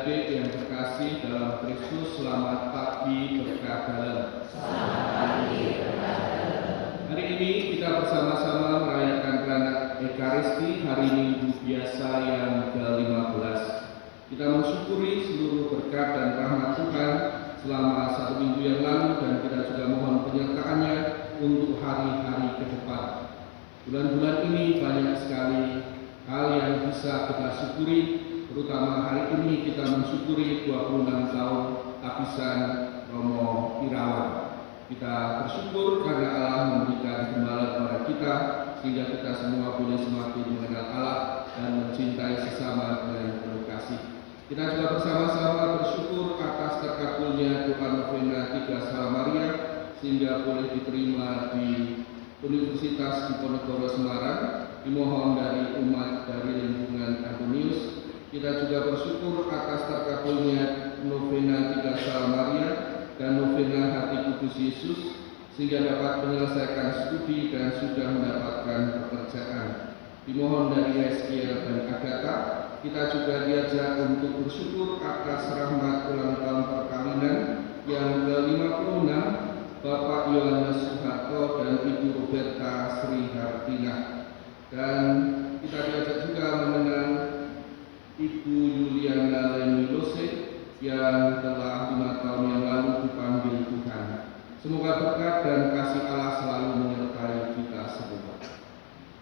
adik-adik yang terkasih dalam Kristus, selamat pagi berkah dalam. Hari ini kita bersama-sama merayakan Peranak Ekaristi hari Minggu biasa yang ke-15. Kita mensyukuri seluruh berkat dan rahmat Tuhan selama satu minggu yang lalu, dan kita juga mohon penyertaannya untuk hari-hari ke depan. Bulan-bulan ini banyak sekali hal yang bisa kita syukuri, terutama hari ini kita mensyukuri 26 tahun Abisan Romo Irawan. Kita bersyukur karena Allah memberikan gembala kepada kita, sehingga kita semua boleh semakin mengenal Allah dan mencintai sesama dengan penuh kasih. Kita juga bersama-sama bersyukur atas terkabulnya doa novena 3 Salama Maria, sehingga boleh diterima di Universitas Diponegoro Semarang. Dimohon dari umat dari lingkungan Antonius. Kita juga bersyukur atas terkabulnya novena 3 Salama Maria dan novena Hati Kudus Yesus, sehingga dapat menyelesaikan studi dan sudah mendapatkan pekerjaan. Dimohon dari Yeskiel dan Agatha. Kita juga diajak untuk bersyukur atas rahmat ulang tahun perkawinan yang ke-56 Bapak Yohanes Suharto dan Ibu Roberta Sri Hartina. Dan kita diajak juga mengenang Ibu Yuliana Lenilose yang telah 5 tahun yang lalu dipanggil Tuhan. Semoga berkat dan kasih Allah selalu menyertai kita semua.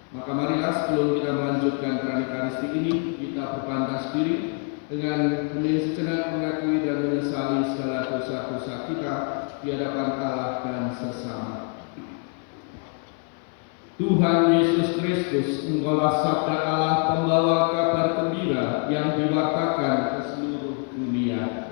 Maka marilah sebelum kita melanjutkan Peranak Ekaristi ini, kita berpantas diri dengan hening sejenak mengakui dan menyesali segala dosa-dosa kita di hadapan Allah dan sesama. Tuhan Yesus Kristus, Engkaulah sabda Allah, pembawa kabar gembira yang diwartakan ke seluruh dunia.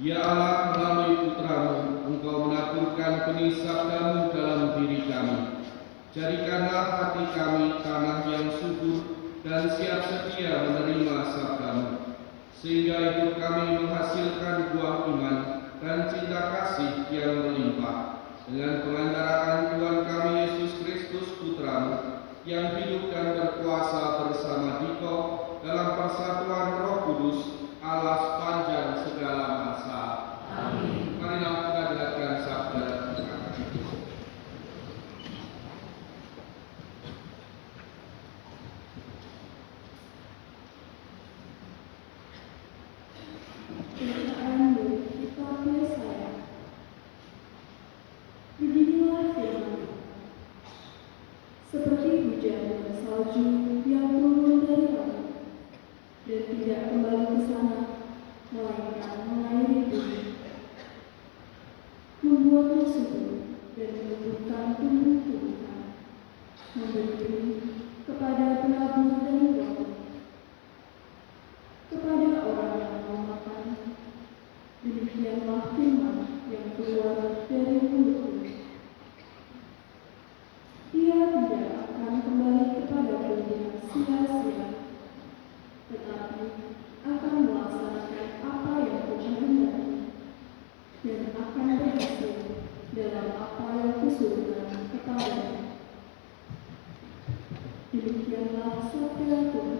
Ya Allah, melalui Putramu, Engkau menaburkan benih sabdamu dalam diri kami. Jadikanlah hati kami tanah yang subur dan siap sedia menerima sabdamu, sehingga hidup kami menghasilkan buah iman dan cinta kasih yang melimpah. Dengan pengantaraan Tuhan kami Yesus Kristus Putramu, yang hidup dan berkuasa bersama Dikau dalam persatuan Roh Kudus, Allah sepanjang segala masa. Amin. Marilah kita dengarkan sabda Tuhan. Bacaan dari kitab Yesaya. Beginilah firman: seperti hujan dan salju yang turun dari langit dan tidak kembali ke sana, melainkan mengairi bumi, membuatnya subur dan menumbuhkan tumbuh-tumbuhan, memberi benih kepada penabur dan roti, kepada orang yang mau makan. Demikianlah firman yang keluar dari mulutku. Ia tidak akan kembali kepadaku dengan sia-sia, tetapi akan melaksanakan apa yang kukehendaki dan akan berhasil dalam apa yang kusuruhkan kepadanya. Demikianlah sabda Tuhan.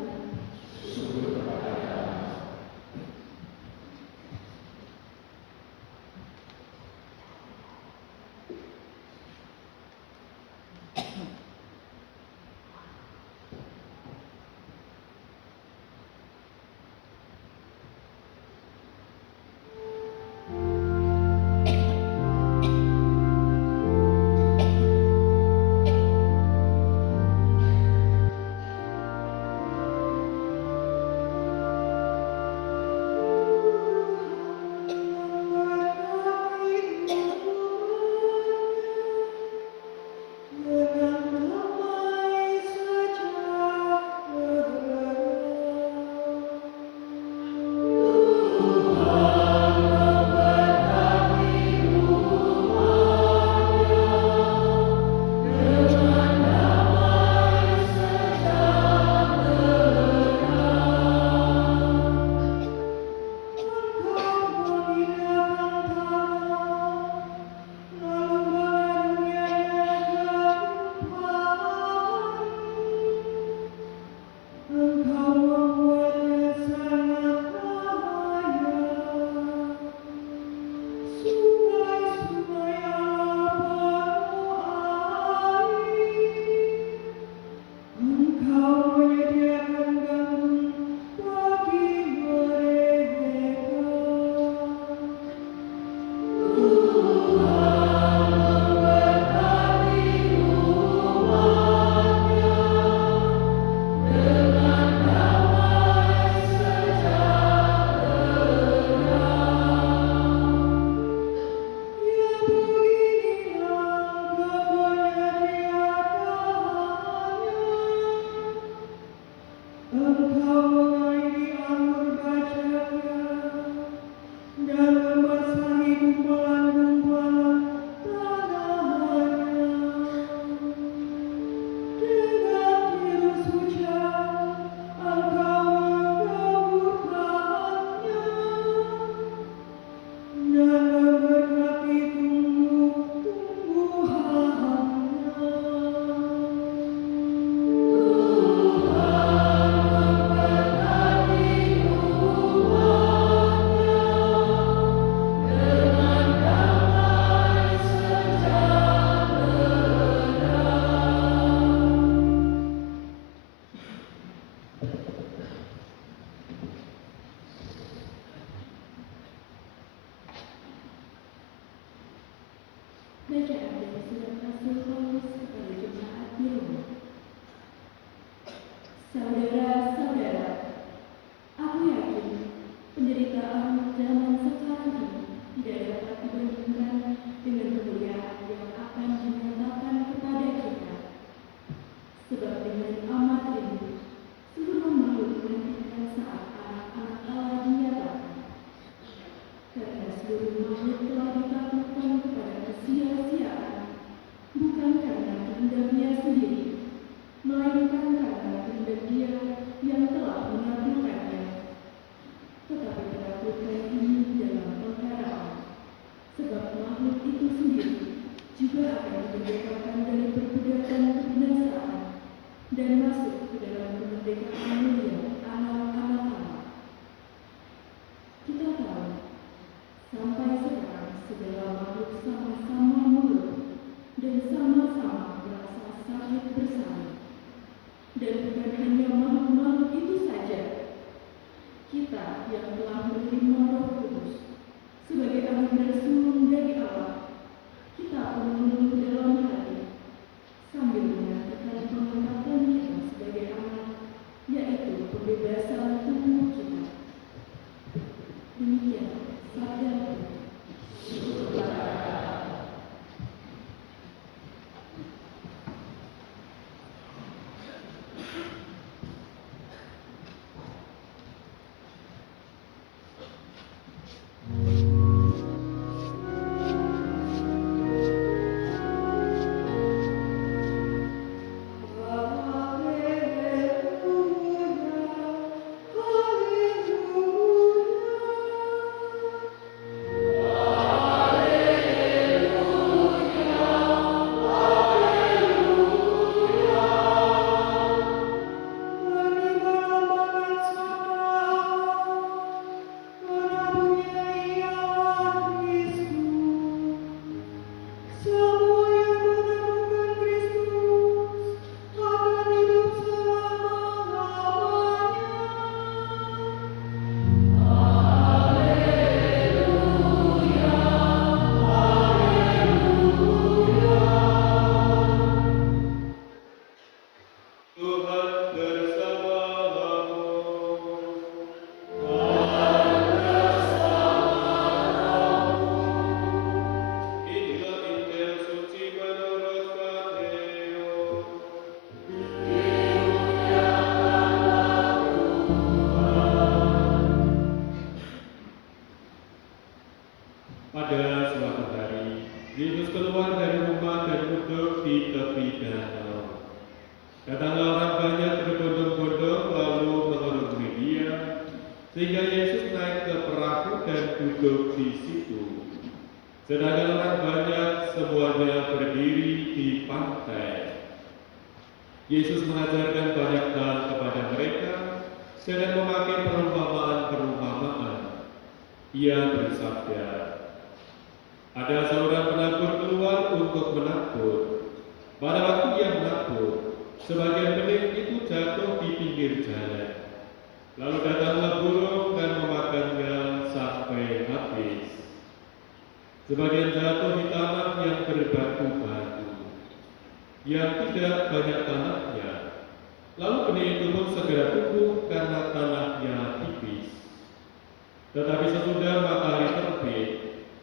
Bacaan dari surat Rasul Paulus kepada jemaat di Roma. Saudara-saudara, aku yakin penderitaan zaman sekarang ini tidak dapat dibandingkan dengan kemuliaan yang akan dinyatakan kepada kita. Sebab dengan amat rindu seluruh makhluk menantikan saat anak-anak Allah dinyatakan. Karena Pada suatu hari, Yesus keluar dari rumah dan duduk di tepi danau. Datanglah orang banyak berbondong-bondong lalu mengerumuni Dia, sehingga Yesus naik ke perahu dan duduk di situ. Sedangkan orang banyak semuanya berdiri di pantai. Yesus mengajarkan banyak hal kepada mereka dengan memakai perumpamaan-perumpamaan. Ia bersabda, ada seorang penabur keluar untuk menabur. Pada waktu ia menabur, sebagian benih itu jatuh di pinggir jalan. Lalu datanglah burung dan memakannya sampai habis. Sebagian jatuh di tanah yang berbatu-batu, yang tidak banyak tanahnya. Lalu benih itu pun segera tumbuh karena tanahnya tipis. Tetapi sesudah matahari terbit,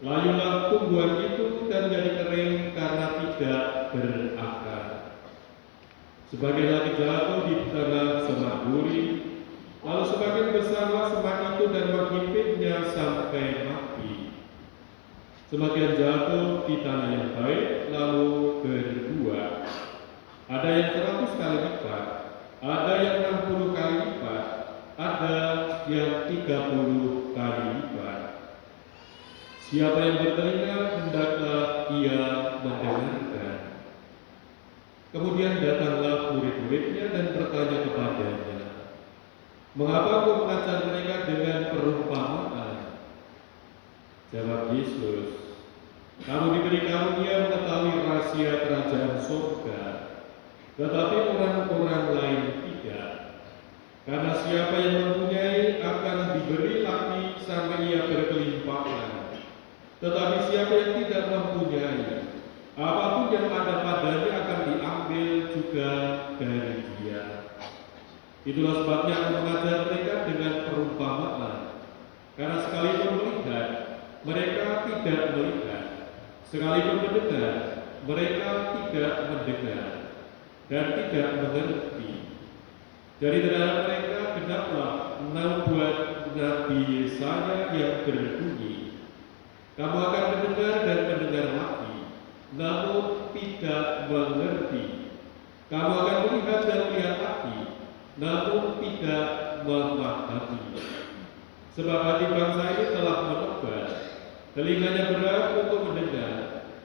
layulah tumbuhan itu dan jadi kering karena tidak berakar. Sebagian lagi jatuh di tanah semak duri, lalu sebagian besarlah semak itu dan menghimpitnya sampai mati. Sebagian jatuh di tanah yang baik, lalu berbuah. Ada yang 100 kali lipat, ada yang 60 kali lipat, ada yang 30 kali lipat. Siapa yang bertelinga, hendaklah ia mendengarkan. Kemudian datanglah murid-muridnya dan bertanya kepadanya, mengapa kau mengajar mereka dengan perumpamaan? Jawab Yesus, kamu diberi karunia mengetahui rahasia kerajaan surga, tetapi orang-orang lain tidak. Karena siapa yang mempunyai akan diberi lagi sampai ia berkelimpahan. Tetapi siapa yang tidak mempunyai, apapun yang ada padanya akan diambil juga dari dia. Itulah sebabnya aku mengajar mereka dengan perumpamaan. Karena sekalipun melihat, mereka tidak melihat. Sekalipun mendengar, mereka tidak mendengar dan tidak mengerti. Dari dalam mereka genaplah nubuat Nabi Yesaya yang berbunyi, kamu akan mendengar dan mendengar lagi, namun tidak mengerti. Kamu akan melihat dan melihat lagi, namun tidak memahami. Sebab hati bangsa ini telah menebal, telinganya berat untuk mendengar,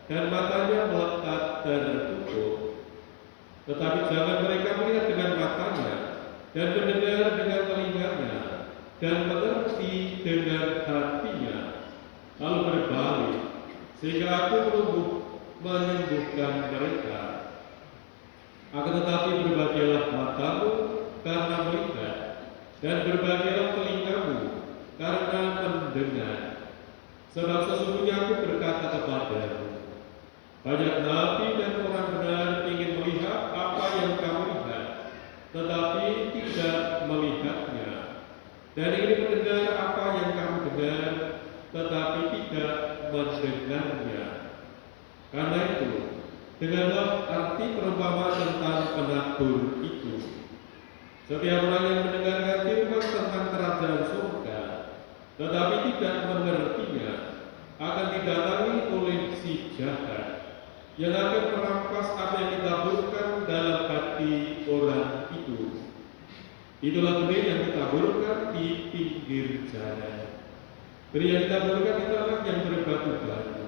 dan matanya melekat tertutup. Tetapi jangan mereka melihat dengan matanya, dan mendengar dengan telinganya, dan mengerti dengan hatinya, lalu berbalik, sehingga aku menyembuhkan mereka. Akan tetapi berbahagialah matamu karena melihat, dan berbahagialah telingamu karena mendengar. Sebab sesungguhnya aku berkata kepadamu, banyak nabi dan orang benar ingin melihat apa yang kamu lihat, tetapi tidak melihatnya, dan ingin mendengar apa yang kamu dengar, tetapi tidak mendengarnya. Karena itu, dengarlah arti perumpamaan tentang penabur itu. Setiap orang yang mendengarkan firman tentang kerajaan surga, tetapi tidak mengertinya, akan didatangi oleh si jahat, yang akan merampas apa yang ditaburkan dalam hati orang itu. Itulah benih yang ditaburkan di pinggir jalan. Benih yang ditaburkan di tanah yang berbatu-batu,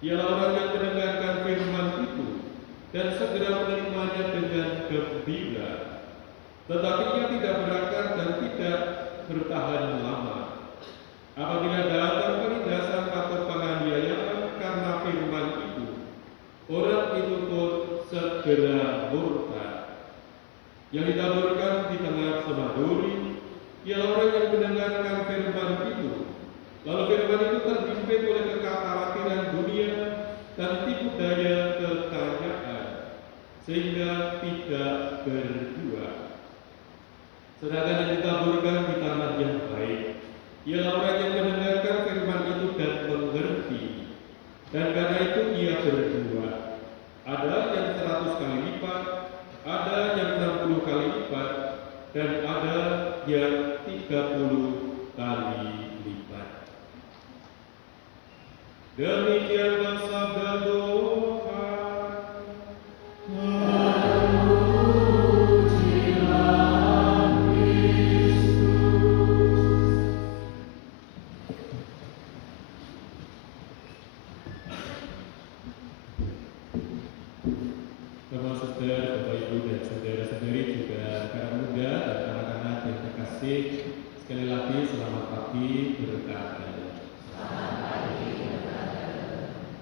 ialah orang yang mendengarkan firman itu dan segera menerimanya dengan gembira. Tetapi ia tidak berakar dan tidak bertahan lama. Apabila datang penindasan atau penganiayaan karena firman itu, orang itu pun segera murtad. Yang ditaburkan di tengah semak duri, ialah orang yang mendengarkan firman itu, lalu firman itu terhimpit oleh kekhawatiran dunia dan tipu daya kekayaan, sehingga tidak berbuah. Sedangkan yang ditaburkan di tanah yang baik, ialah orang yang mendengarkan firman itu dan mengerti, dan karena itu ia berbuah. Ada yang 100 kali lipat, ada yang 60 kali lipat, dan ada yang 30 kali lipat. Demikianlah sabda Tuhan. Bapak saudara, Bapak Ibu dan saudara-saudari juga anak muda dan anak-anak yang terkasih, sekali lagi selamat pagi berkah.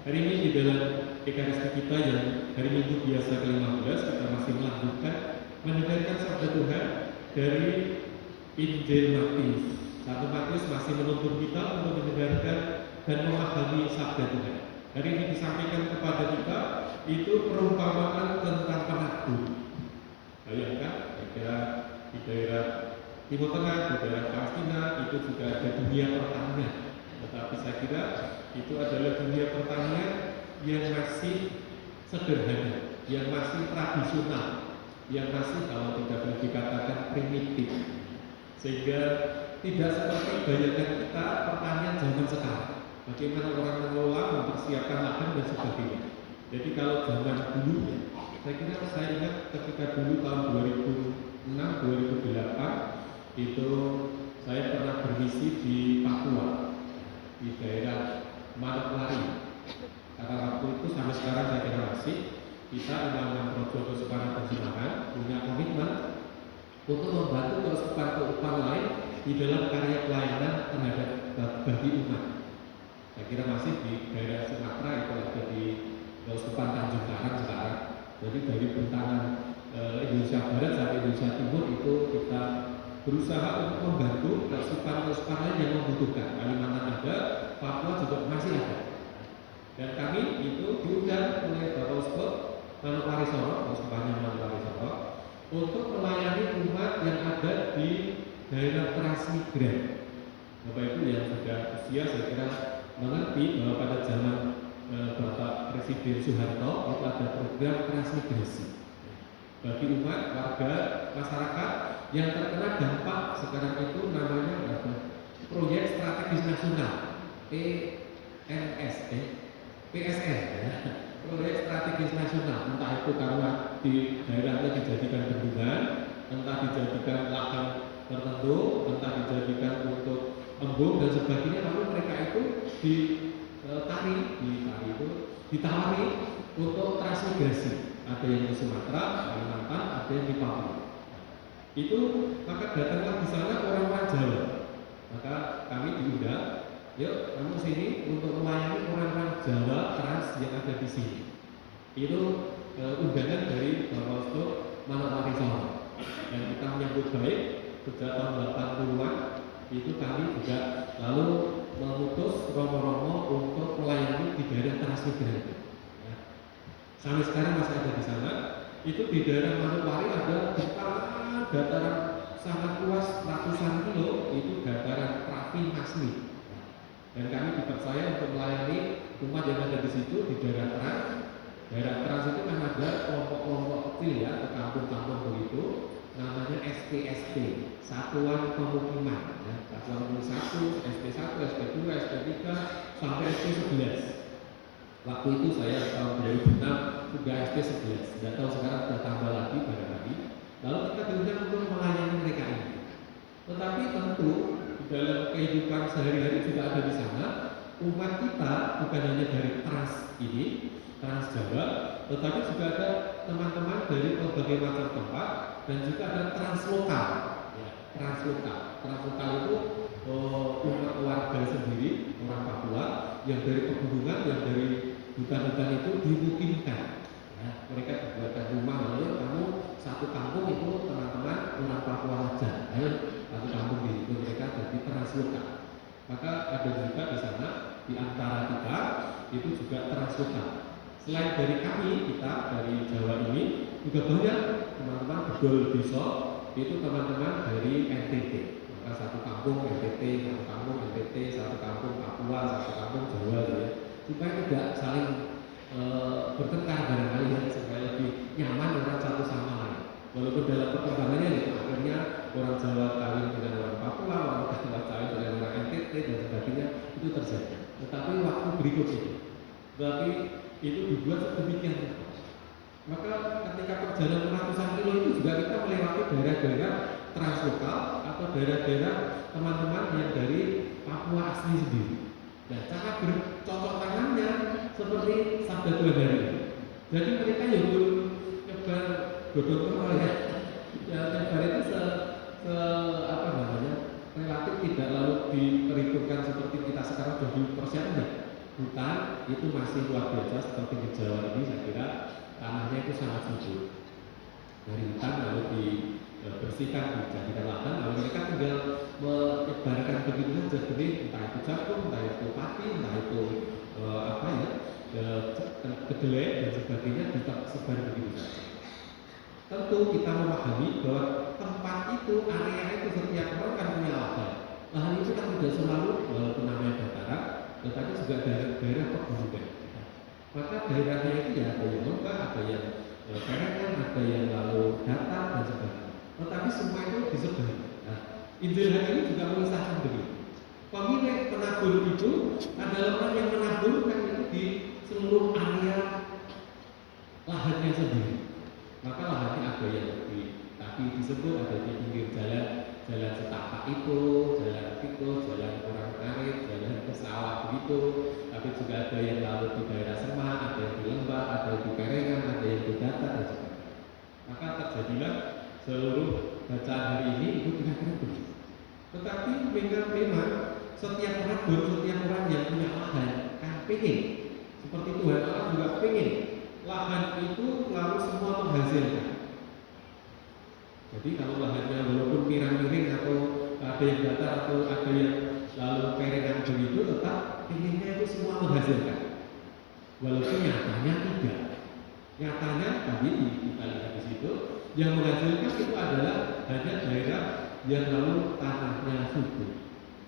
Hari ini di dalam Ekaristi kita yang hari Minggu biasa ke-15 kita masih melanjutkan mendengarkan sabda Tuhan dari Injil Matius. Satu Matius masih menuntun kita untuk mendengarkan dan memahami sabda Tuhan. Hari ini disampaikan kepada kita itu perumpamaan tentang penabur. Bayangkan, di daerah Timur Tengah, di daerah Palestina itu juga ada dunia pertanian. Tetapi saya kira itu adalah dunia pertanian yang masih sederhana, yang masih tradisional, yang masih kalau tidak boleh dikatakan primitif, sehingga tidak seperti bayangan kita pertanian zaman sekarang. Bagaimana orang mengelola, mempersiapkan lahan dan sebagainya. Jadi kalau zaman dulu, saya ingat ketika dulu tahun 2006-2008 itu saya pernah bermisi di Papua, di daerah Manokwari. Karena waktu itu sampai sekarang saya kira masih kita dalam program kesukaran dan Semarang punya komitmen untuk membantu kesukaran lain di dalam karya pelayanan terhadap bagi umat. Saya kira masih di daerah Sumatera itu ada di Keuskupan Tanjung Karang sekarang. Jadi dari bentangan Indonesia Barat sampai Indonesia Timur itu kita berusaha untuk membantu keuskupan lain yang membutuhkan. Kalimantan ada, Papua juga masih ada. Dan kami itu diundang oleh Bapak Uskup Manokwari Solo, Keuskupannya Manokwari Solo, untuk melayani umat yang ada di daerah transmigran. Bapak Ibu yang sudah usia saya kira mengerti bahwa pada zaman Bapak Presiden Soeharto itu ada program transmigrasi bagi umat, warga, masyarakat yang terkena dampak sekarang itu namanya Proyek Strategis Nasional PSN ya. Proyek Strategis Nasional, entah itu karena di daerahnya dijadikan bendungan, entah dijadikan lahan tertentu, entah dijadikan untuk embung dan sebagainya, lalu mereka itu ditawari untuk transmigrasi. Ada yang di Sumatera, Kalimantan, ada yang di Papua. Itu maka datanglah di sana orang-orang Jawa. Maka kami diundang, yuk kamu sini untuk melayani orang-orang Jawa trans yang ada di sini. Itu undangan dari Bapak Uskup Manokwari Solo. Dan kita menyambut baik sejak tahun 80-an itu kami juga lalu memutus romo-romo untuk melayani di daerah transmigran. Ya. Sampai sekarang masih ada di sana. Itu di daerah Manokwari ada dataran sangat luas ratusan kilo, itu dataran Rafi Masmi. Dan kami dipercaya untuk melayani umat yang ada di situ di daerah trans. Daerah trans itu kan ada kelompok-kelompok kecil ya, ke kampung-kampung begitu. Namanya SPSP, Satuan Pemukiman ya. Satuan Pemukiman 1, SP1, SP2, SP3 sampai SP11. Waktu itu saya tahun 2006 sudah SP11. Tidak tahu sekarang sudah tambah lagi barangkali. Lalu kita diundang untuk melayani mereka ini. Tetapi tentu di dalam kehidupan sehari-hari juga ada di sana umat kita bukan hanya dari trans ini, trans Jawa, tetapi juga ada teman-teman dari berbagai macam tempat. Dan juga ada translokal, ya, translokal itu umat warga sendiri orang Papua yang dari pegunungan, yang dari hutan-hutan itu dimukimkan. Ya, mereka dibuatkan rumah, lalu kamu satu kampung itu teman-teman orang Papua saja, satu kampung di situ mereka jadi translokal. Maka ada juga di sana di antara kita itu juga translokal. Selain dari kami, kita dari Jawa ini juga banyak teman-teman bedol desa itu teman-teman dari NTT. Maka satu kampung NTT, satu kampung NTT, satu kampung Papua, satu kampung Jawa ya. Supaya tidak saling bertengkar barangkali ya, supaya lebih nyaman orang satu sama lain. Walaupun dalam perkembangannya itu akhirnya orang Jawa kawin dengan orang Papua, orang Papua kawin dengan orang NTT dan sebagainya, itu terjadi, tetapi waktu berikut itu. Tetapi itu dibuat sedemikian rupa. Maka ketika perjalanan ratusan kilo itu juga kita melewati daerah-daerah translokal atau daerah-daerah teman-teman yang dari Papua asli sendiri. Dan cara bercocok tanamnya seperti sabda Tuhan hari ini. Jadi mereka yang nyebar godong tol ya, nyebar itu apa namanya, relatif tidak lalu diperhitungkan seperti kita sekarang jadi persiapan. Hutan itu masih luar biasa seperti di Jawa ini, saya kira tanahnya itu sangat subur. Dari hutan lalu dibersihkan, dijadikan lahan, lalu mereka tinggal menyebarkan begitu saja benih, entah itu jagung, entah itu padi, entah itu kedelai dan sebagainya, disebar begitu saja. Tentu kita memahami bahwa tempat itu, area itu setiap orang kan punya lahan. Lahan itu kan tidak selalu walaupun namanya dataran, tetapi juga daerah pegunungan. Maka daerahnya itu ya ada yang lembah, ada yang kerengan, ada yang lalu datar dan sebagainya. Tetapi semua itu disebar. Nah, Injil hari ini juga mengisahkan begitu. Pemilik penabur itu adalah orang yang menaburkan itu di seluruh area lahannya sendiri. Maka lahannya ada yang tadi disebut ada di pinggir jalan setapak itu, jalan tikus, jalan orang karet, jalan ke sawah begitu. Tapi juga ada yang lalu di daerah semak, ada yang di lembah, ada yang di kerengan, ada yang di datar dan sebagainya. Maka terjadilah seluruh bacaan hari ini itu kira-kira begitu. Tetapi memang setiap penabur, setiap orang yang punya lahan kan pengen, seperti Tuhan Allah juga pengen lahan itu lalu semua menghasilkan. Jadi kalau lahannya walaupun miring-miring atau ada yang datar atau ada yang lalu kerengan begitu, tetap inginnya itu semua menghasilkan. Walaupun nyatanya tidak. Nyatanya tadi kita lihat di situ, yang menghasilkan itu adalah hanya daerah yang lalu tanahnya subur.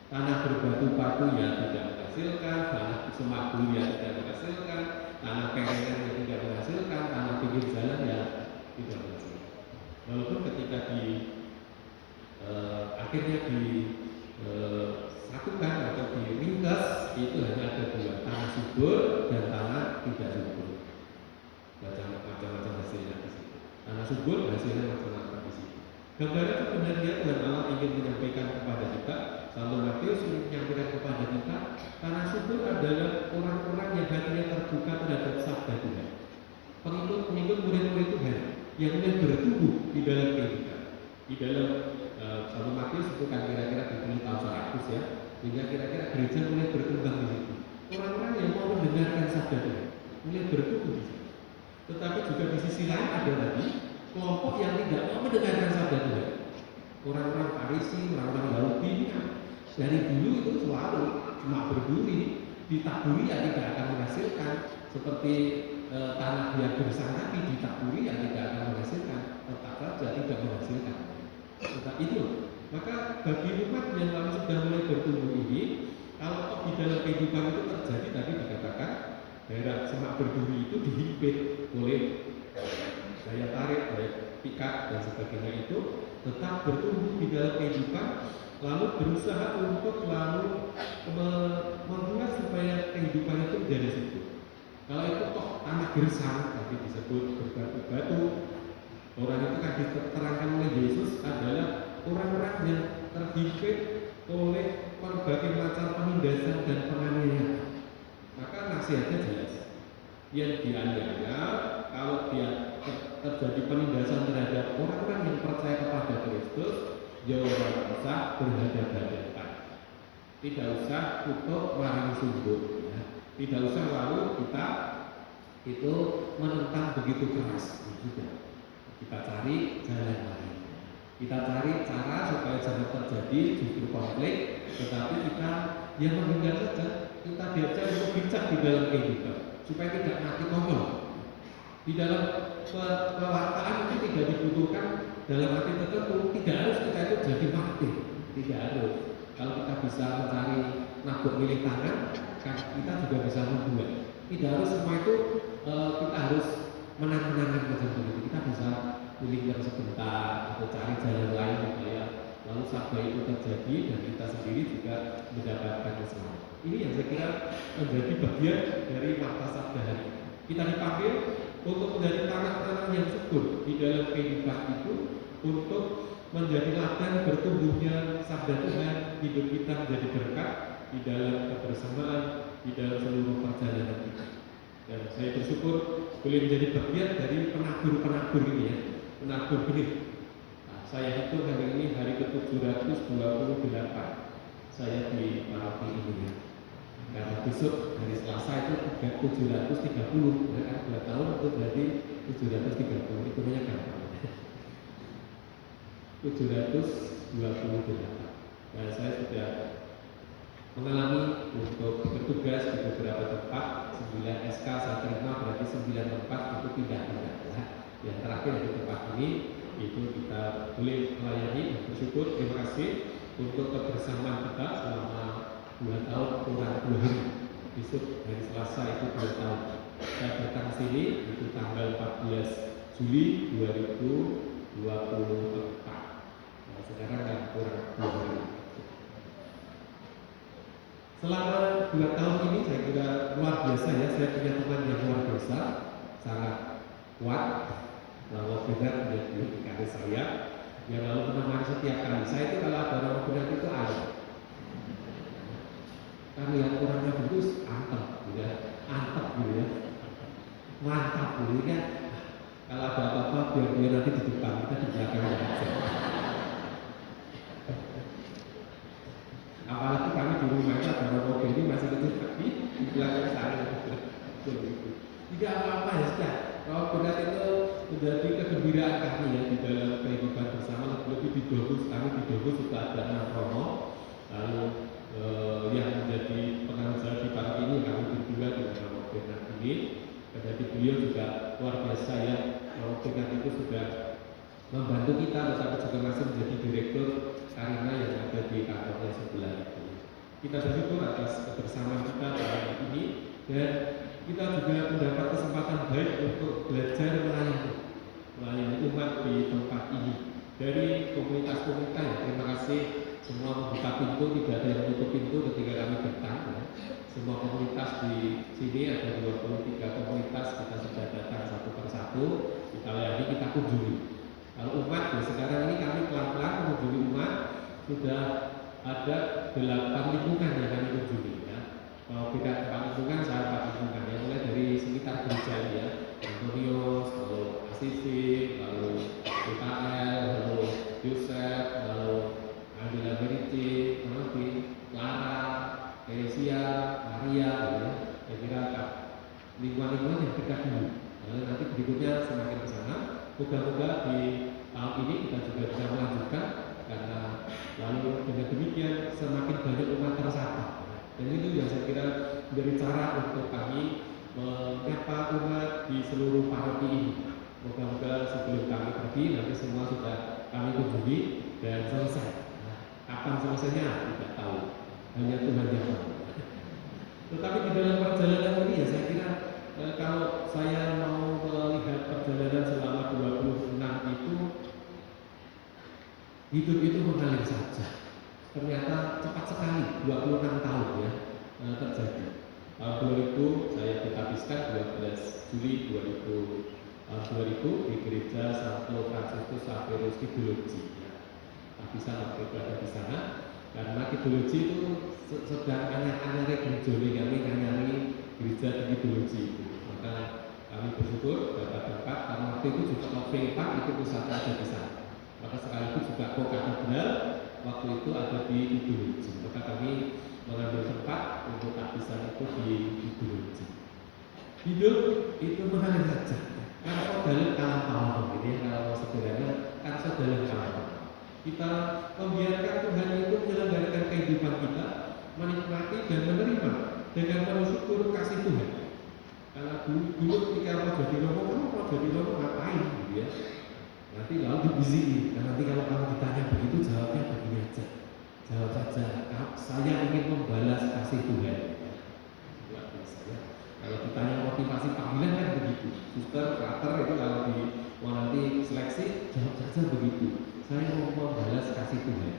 Tanah berbatu-batu ya tidak menghasilkan, tanah semak ya tidak menghasilkan, tanah kerengan yang tidak menghasilkan, tanah pinggir jalan ya tidak menghasilkan. Walaupun ketika akhirnya disatukan atau diringkas, itu hanya ada dua, tanah subur dan tanah tidak subur. Macam-macam hasilnya di situ. Tanah subur hasilnya macam-macam di situ. Gambaran sebenarnya Tuhan Allah ingin menyampaikan kepada kita, Santo Matius menyampaikan kepada kita, tanah subur adalah orang-orang yang hatinya terbuka terhadap sabda Tuhan. Pengikut murid-murid Tuhan yang mulai bertumbuh di dalam kehidupan. Di dalam Santo Matius itu kan kira-kira di tahun 100 ya, sehingga kira-kira gereja mulai berkembang di situ. Orang-orang yang mau mendengarkan sabda Tuhan mulai bertumbuh di situ. Tetapi juga di sisi lain ada lagi kelompok yang tidak mau mendengarkan sabda Tuhan. Orang-orang Farisi, orang-orang Yahudi dari dulu itu selalu cuma berduri, ditaburi yang tidak akan menghasilkan, seperti tanah yang gersang tadi ditaburi yang tidak akan menghasilkan, tetap saja tidak menghasilkan. Tetap itu. Maka bagi umat yang lalu sudah mulai bertumbuh ini, kalau di dalam kehidupan itu terjadi tadi dikatakan daerah semak berduri itu dihimpit oleh daya tarik, daya pikat dan sebagainya itu tetap bertumbuh di dalam kehidupan, lalu berusaha untuk lalu membuat supaya kehidupan itu menjadi subur. Kalau itu toh tanah gersang tadi disebut berbatu-batu, orang itu kan diterangkan oleh Yesus adalah orang-orang yang terhimpit oleh berbagai macam penindasan dan penganiayaan. Maka nasihatnya jelas, yang dianiaya kalau dia terjadi penindasan terhadap orang-orang yang percaya kepada Kristus, jangan usah berhadapan-hadapan, tidak usah tutup maring sumber, ya. Tidak usah lalu kita itu menentang begitu keras. Tidak. Kita cari jalan lain. Kita cari cara supaya jangan terjadi justru konflik, tetapi kita yang menghindar saja. Kita diajak untuk bijak di dalam kehidupan supaya tidak mati konyol. Di dalam pewartaan itu tidak dibutuhkan dalam arti tertentu, tidak harus kita itu jadi mati, tidak harus. Kalau kita bisa mencari nabuk milik tangan, kan kita juga bisa membuat. Tidak harus semua itu kita harus menang-menangan macam begitu. Kita bisa pilih yang sebentar atau cari jalan lain supaya lalu sabda itu terjadi dan kita sendiri juga mendapatkan keselamatan. Ini yang saya kira menjadi bagian dari makna sabda hari ini. Kita dipanggil untuk menjadi tanah-tanah yang subur di dalam kehidupan itu, untuk menjadi ladang bertumbuhnya sabda Tuhan. Hidup kita menjadi berkat di dalam kebersamaan, di dalam seluruh perjalanan kita. Dan saya bersyukur boleh menjadi bagian dari penabur-penabur ini ya, penabur benih. Nah, saya hitung hari ini hari ke-728 saya di paroki ini ya. Karena besok hari Selasa itu 730, ya kan 2 tahun itu berarti 730, itu banyak kan? 728. Nah, saya sudah mengalami untuk bertugas di beberapa tempat. 9 SK saya terima, berarti 9 tempat itu pindah-pindah. Nah, yang terakhir di tempat ini itu kita boleh melayani dan bersyukur. Terima kasih untuk kebersamaan kita selama 2 tahun kurang 2 hari. Besok hari Selasa itu 2 tahun. Saya datang sini itu tanggal 14 Juli 2024. Nah, sekarang kan kurang 2 hari. Selama 2 tahun ini saya kira luar biasa ya, saya punya teman yang luar biasa, sangat kuat, lalu benar menjadi karir saya, yang lalu menemani setiap kali. Saya itu kalau ada orang benar itu ada. Kami yang orangnya bagus, antep, gitu ya, antep gitu ya, mantap gitu ya. Kalau ada apa-apa biar dia nanti di depan, kita di belakang aja. Apalagi kami di rumah itu ada mobil ini masih kecil tapi di belakang saya. Tidak apa-apa ya sudah. Kalau benar itu menjadi kegembiraan kami ya di dalam kehidupan bersama. Lebih di Dogus, kami di Dogus sudah ada 6 romo. Lalu yang menjadi penanggung jawab di paroki ini kami berdua dengan Romo Bernard ini. Jadi beliau juga luar biasa ya. Romo Bernard itu sudah membantu kita, tetapi juga masih menjadi direktur Karina yang ada di kantornya sebelah itu. Kita bersyukur atas kebersamaan kita hari ini, dan kita juga mendapat kesempatan baik untuk belajar melayani umat di tempat ini dari komunitas-komunitas. Terima kasih semua membuka pintu, tidak ada yang menutup pintu ketika kami datang ya. Semua komunitas di sini ada 23 komunitas, kita sudah datang satu persatu, kita layani, kita kunjungi. Kalau umat ya sekarang ini kami pelan-pelan mengunjungi umat, sudah ada 8 lingkungan yang kami kunjungi ya. Kalau tidak 4 lingkungan, saya 4 lingkungan ya, mulai dari sekitar gereja ya, Antonius, lalu Asisi, lalu PKL, lalu Yosef, lalu Angela Merici, Clara, Teresia, Maria gitu ya. Saya kira lingkungan-lingkungan yang dekat dulu. Lalu nanti berikutnya semakin ke sana. Moga-moga di tahun ini kita juga bisa melanjutkan, karena lalu dengan demikian semakin banyak umat tersapa. Dan itu yang saya kira menjadi cara untuk kami menyapa umat di seluruh paroki ini. Moga-moga sebelum kami pergi nanti semua sudah kami kunjungi dan selesai. Nah, kapan selesainya tidak tahu, hanya Tuhan yang tahu. Tetapi di dalam perjalanan ini ya saya kira kalau saya mau melihat perjalanan selama 26 itu, hidup itu mengalir saja. Ternyata cepat sekali 26 tahun ya terjadi. Tahun 2000 saya dihabiskan 12 Juli 2000 di gereja Santo Fransiskus Xavierus Kidologi ya. Habisan waktu itu ada di sana, karena Kidologi itu sedang anyar-anyar gereja kami nyari gereja di Kidologi itu. Maka kami bersyukur dapat tempat, karena waktu itu juga OV4 itu pusatnya ada di sana. Maka sekaligus juga katedral waktu itu ada di Kidologi. Maka kami mengambil tempat untuk habisan itu di Kidologi. Hidup itu mengalir saja. Kan dalam kalah paham gitu ya, kalau sederhana kan dalam kalah paham. Kita membiarkan Tuhan itu menyelenggarakan kehidupan kita, menikmati dan menerima dengan bersyukur kasih Tuhan. Karena dulu ketika mau jadi romo ngapain gitu ya. Nanti lalu dibisiki, dan nanti kalau kamu ditanya begitu jawabnya begini aja. Jawab saja, saya ingin membalas kasih Tuhan. Luar biasa ya. Kalau ditanya motivasi panggilan kan begitu. Suster, frater itu kalau mau nanti seleksi, jawab saja begitu. Saya mau membalas kasih Tuhan.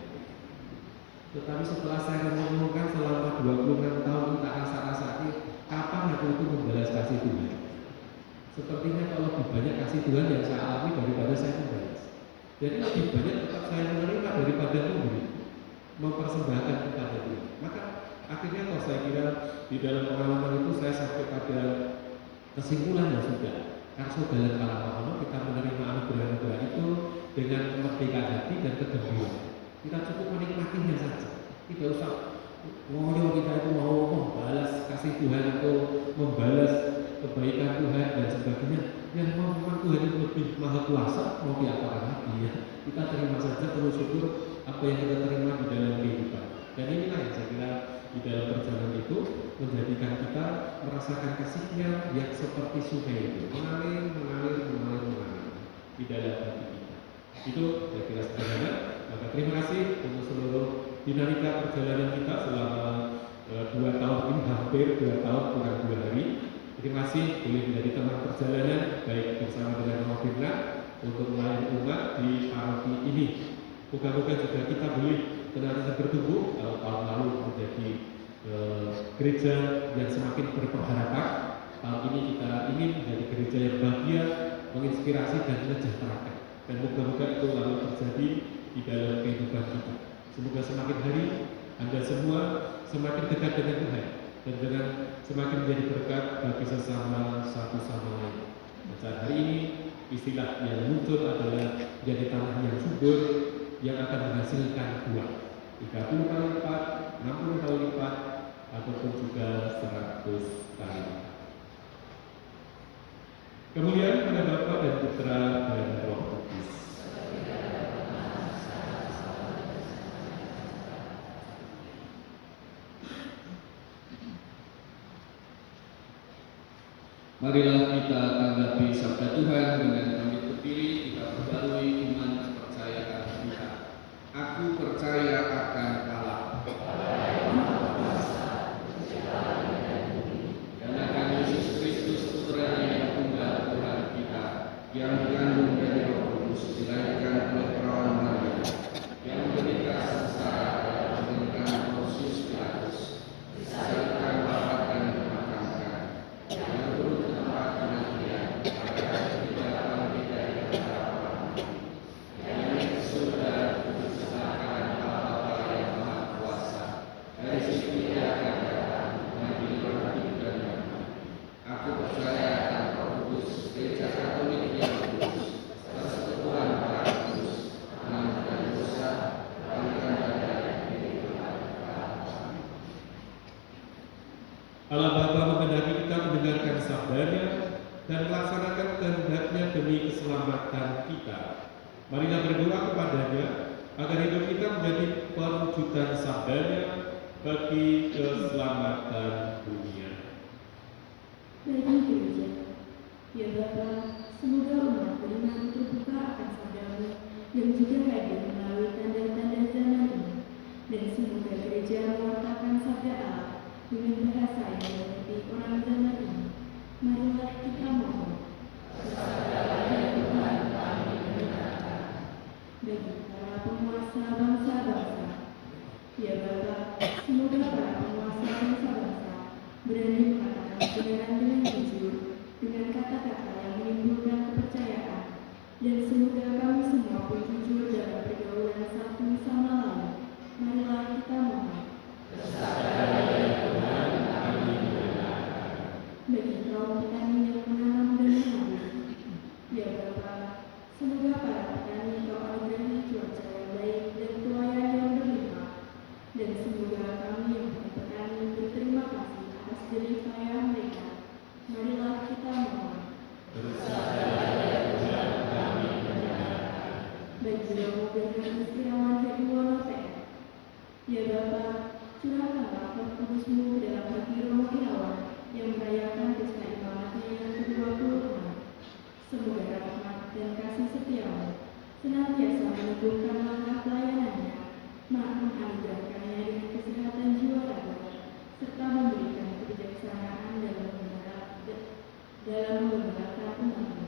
di dalam pengalaman itu saya sampai pada kesimpulan ya sudah, karso dalam kalapakono kita menerima anugerah-anugerah itu dengan kemerdekaan hati dan kegembiraan. Kita cukup menikmatinya saja, tidak usah ngoyo kita itu mau membalas kasih Tuhan atau membalas kebaikan Tuhan dan sebagainya. Yang memang Tuhan itu lebih maha kuasa, mau diapakan lagi ya. Kita terima saja, terus syukur apa yang kita terima di dalam kehidupan. Dan inilah yang saya kira di dalam perjalanan itu menjadikan kita merasakan kasih-Nya yang seperti sungai itu mengalir di dalam hati kita. Itu saya kira sederhana. Maka terima kasih untuk seluruh dinamika perjalanan kita selama 2 tahun ini, hampir 2 tahun kurang 2 hari. Terima kasih boleh menjadi teman perjalanan baik bersama dengan Romo Firna untuk melayani umat di paroki ini. Moga-moga juga kita boleh benar-benar bertumbuh tahun lalu menjadi gereja yang semakin berpengharapan. Tahun ini kita ingin menjadi gereja yang bahagia, menginspirasi dan menyejahterakan. Dan moga-moga itu lalu terjadi di dalam kehidupan kita. Semoga semakin hari Anda semua semakin dekat dengan Tuhan dan dengan semakin menjadi berkat bagi sesama satu sama lain. Saat hari ini istilah yang muncul adalah menjadi tanah yang subur yang akan menghasilkan buah 30 kali lipat, 60 kali lipat, ataupun juga 100 kali lipat. Kemudian pada Bapa dan Putra dan Roh Kudus. Marilah kita tanggapi sabda Tuhan dengan kami berdiri, kita perbarui iman kepercayaan kita. Aku percaya akan Allah, dan akan Yesus Kristus Putranya yang tunggal Tuhan kita, yang dikandung dari Roh Kudus, dilahirkan oleh perawan Maria, yang menderita sengsara dalam pemerintahan Pontius Pilatus, disalibkan, wafat dan dimakamkan, yang turun ke tempat kematian, pada hari ketiga bangkit dari antara orang mati, yang naik ke surga, duduk sebelah kanan Allah Bapa yang Maha Kuasa. Dari situ Dia akan datang mengadili orang hidup dan mati. Aku percaya akan Roh Kudus, Gereja Katolik yang kudus, persekutuan para kudus, pengampunan dosa, bangkitan badan, kehidupan kekal. Allah Bapa menghendaki kita mendengarkan sabda-Nya dan melaksanakan kehendak-Nya demi keselamatan kita. Marilah berdoa kepada-Nya agar hidup kita menjadi perwujudan sabda-Nya bagi keselamatan dunia. Bagi gereja, ya Bapa, semoga umat beriman terbuka akan sabda-Mu yang juga hadir melalui tanda-tanda zaman ini, dan semoga gereja mewartakan sabda Allah dengan bahasa yang dimengerti orang zaman ini. Marilah kita mohon. Bagi para penguasa bangsa-bangsa, ya Bapa, semoga para penguasa bangsa-bangsa berani mengatakan kebenaran dengan jujur, dengan kata-kata yang menimbulkan kepercayaan, dan semoga kami semua pun jujur dalam pergaulan satu sama lain. Marilah kita mohon. Bagi kaum petani yang menanam dan menabur, ya Bapa, semoga para petani kau anugerahi cuaca yang baik dan tuayan yang berlimpah, dan semoga kami yang bukan petani berterima kasih atas jerih payah mereka. Marilah kita mohon. Bagi Romo Bernardus Irawan Heriwono PM, ya Bapa, curahkanlah Roh Kudus-Mu dalam hati Romo Irawan yang merayakan pesta imamatnya yang ke-26. Semoga rahmat dan kasih setia-Mu senantiasa meneguhkan langkah pelayanannya, menganugerahkannya dengan kesehatan jiwa raga, serta memberikan kebijaksanaan dalam mengembangkan umat-Mu.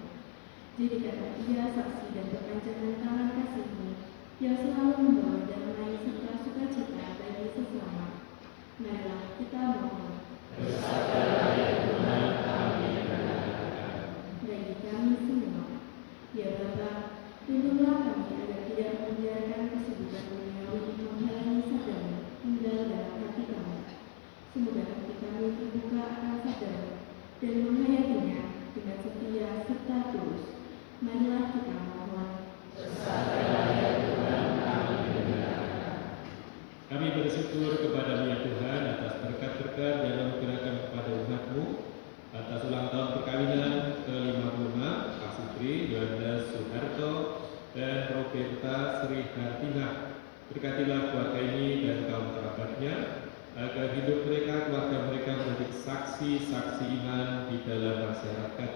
Jadikanlah ia saksi dan perpanjangan tangan kasih-Mu yang selalu membawa damai serta sukacita bagi sesama. Marilah kita mohon. kami terbuka akan sabda dan menghayatinya dengan setia serta tulus. Marilah kita mohon. Kami bersyukur kepadamu ya Tuhan atas berkat-berkat yang anugerahkan kepada umat-Mu atas ulang tahun perkawinan ke-56 Pak Sutri, Yohanes Suharto, dan Roberta Sri Hartinah. Berkatilah keluarga ini dan kaum kerabatnya, agar hidup mereka, keluarga mereka menjadi saksi-saksi iman di dalam masyarakat.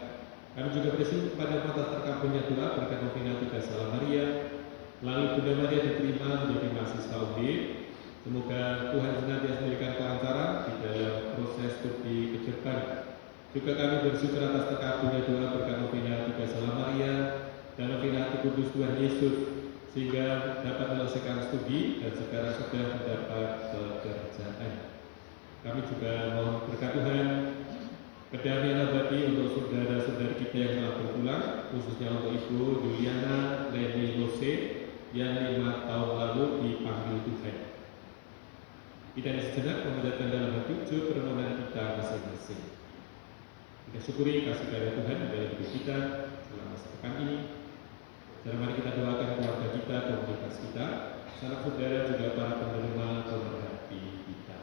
Kami juga bersyukur kepada atas terkabulnya doa berkat novena 3 Salam Maria, melalui Bunda Maria diterima menjadi mahasiswa UNIR. Semoga Tuhan senantiasa memberikan kelancaran di dalam proses studi ke depan. Juga kami bersyukur atas terkabulnya doa berkat novena 3 Salam Maria dan novena Hati Kudus Tuhan Yesus, sehingga dapat menyelesaikan studi dan sekarang sudah mendapat pekerjaan. Kami juga mohon berkat Tuhan kedamaian abadi untuk saudara-saudari kita yang telah berpulang, khususnya untuk Ibu Juliana Leni Lose yang 5 tahun lalu dipanggil Tuhan. Kita sejenak memanjatkan dalam hati ujuk permohonan kita masing-masing. Kita syukuri kasih karunia Tuhan di dalam hidup kita selama sepekan ini. Dan mari kita doakan keluarga kita, komunitas kita, sanak saudara juga para penerima pemerhati kita.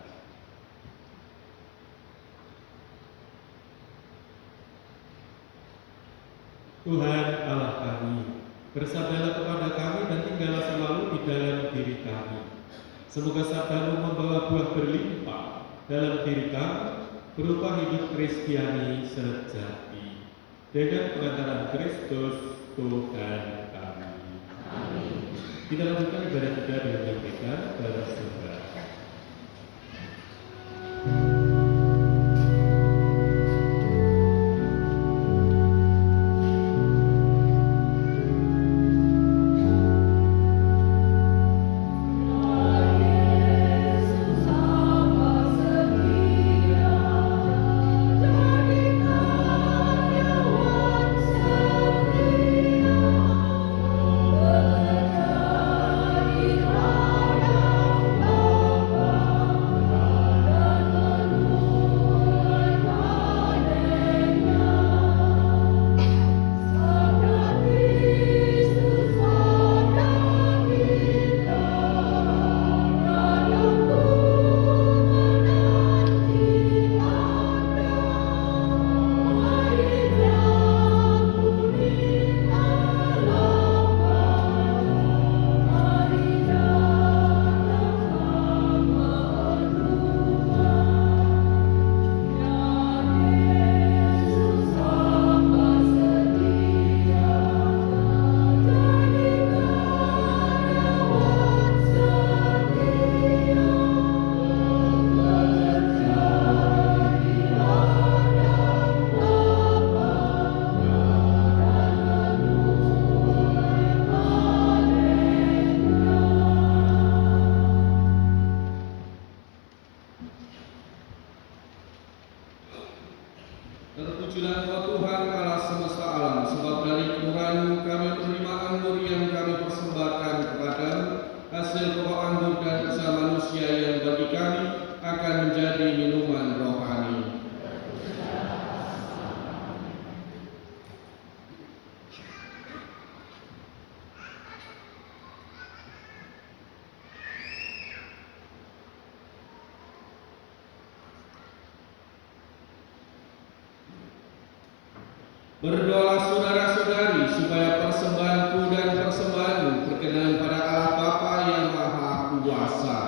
Tuhan Allah kami, bersabdalah kepada kami dan tinggallah selalu di dalam diri kami. Semoga sabdamu membawa buah berlimpah dalam diri kami, berupa hidup Kristiani sejati. Dengan pengantaran Kristus Tuhan kami. Amin. Kita lanjutkan ibadah kita dengan menyampaikan bersembah. Terpujilah Engkau Tuhan Allah semesta alam, sebab dari kemurahan-Mu kami menerima anggur yang kami persembahkan kepadamu, hasil pokok anggur dan usaha manusia yang bagi kami akan menjadi minuman rohani. Berdoalah saudara-saudari supaya persembahanku dan persembahanmu berkenan pada Allah Bapa yang Maha Kuasa.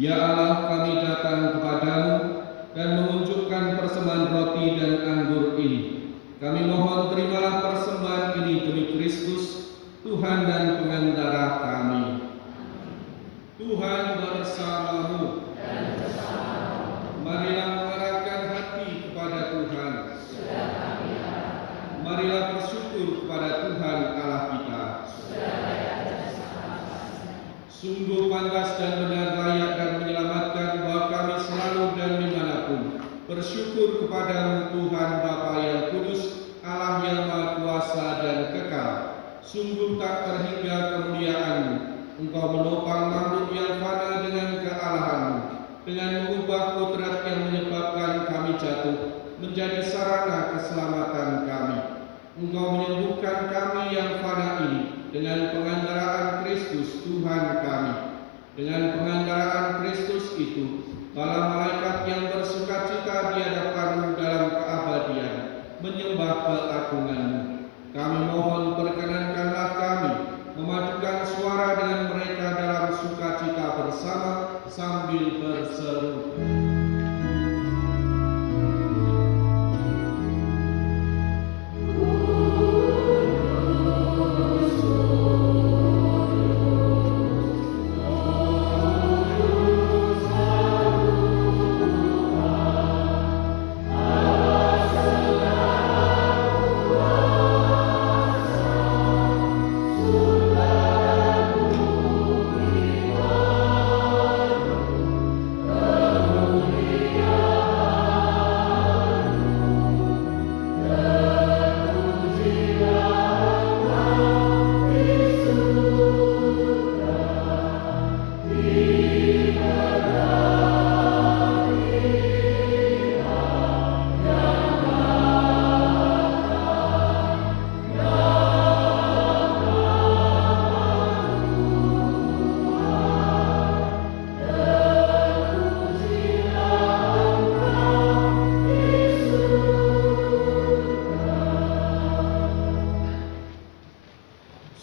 Ya Allah, kami datang kepadamu dan mengunjukkan persembahan roti dan anggur ini. Kami mohon terimalah persembahan ini demi Kristus, Tuhan dan pengantara kami. Tuhan bersamamu. Marilah mengarahkan hati kepada Tuhan. Marilah bersyukur kepada Tuhan Allah kita. Sungguh pantas dan benar, layak dan menyelamatkan bahwa kami selalu dan dimanapun bersyukur kepadamu Tuhan Bapa yang Kudus, Allah yang Maha Kuasa dan Sungguh tak terhingga kemuliaan-Mu. Engkau menopang makhluk yang fana dengan kealahan-Mu, dengan mengubah kodrat yang menyebabkan kami jatuh menjadi sarana keselamatan kami. Engkau menyembuhkan kami yang fana ini dengan pengantaraan Kristus Tuhan kami. Dengan pengantaraan Kristus itu, bala malaikat yang bersukacita di hadapan-Mu dalam keabadian menyembah keagungan-Mu. Kami mohon perkenankanlah kami memadukan suara dengan mereka dalam sukacita bersama sambil berseru.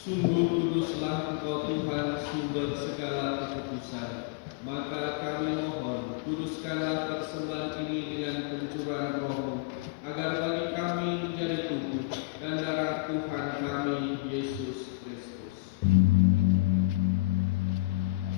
Sungguh kuduslah Engkau Tuhan, sumber segala kekudusan. Maka kami mohon, kuduskanlah persembahan ini dengan pencurahan Roh-Mu, agar bagi kami menjadi tubuh dan darah Tuhan kami, Yesus Kristus.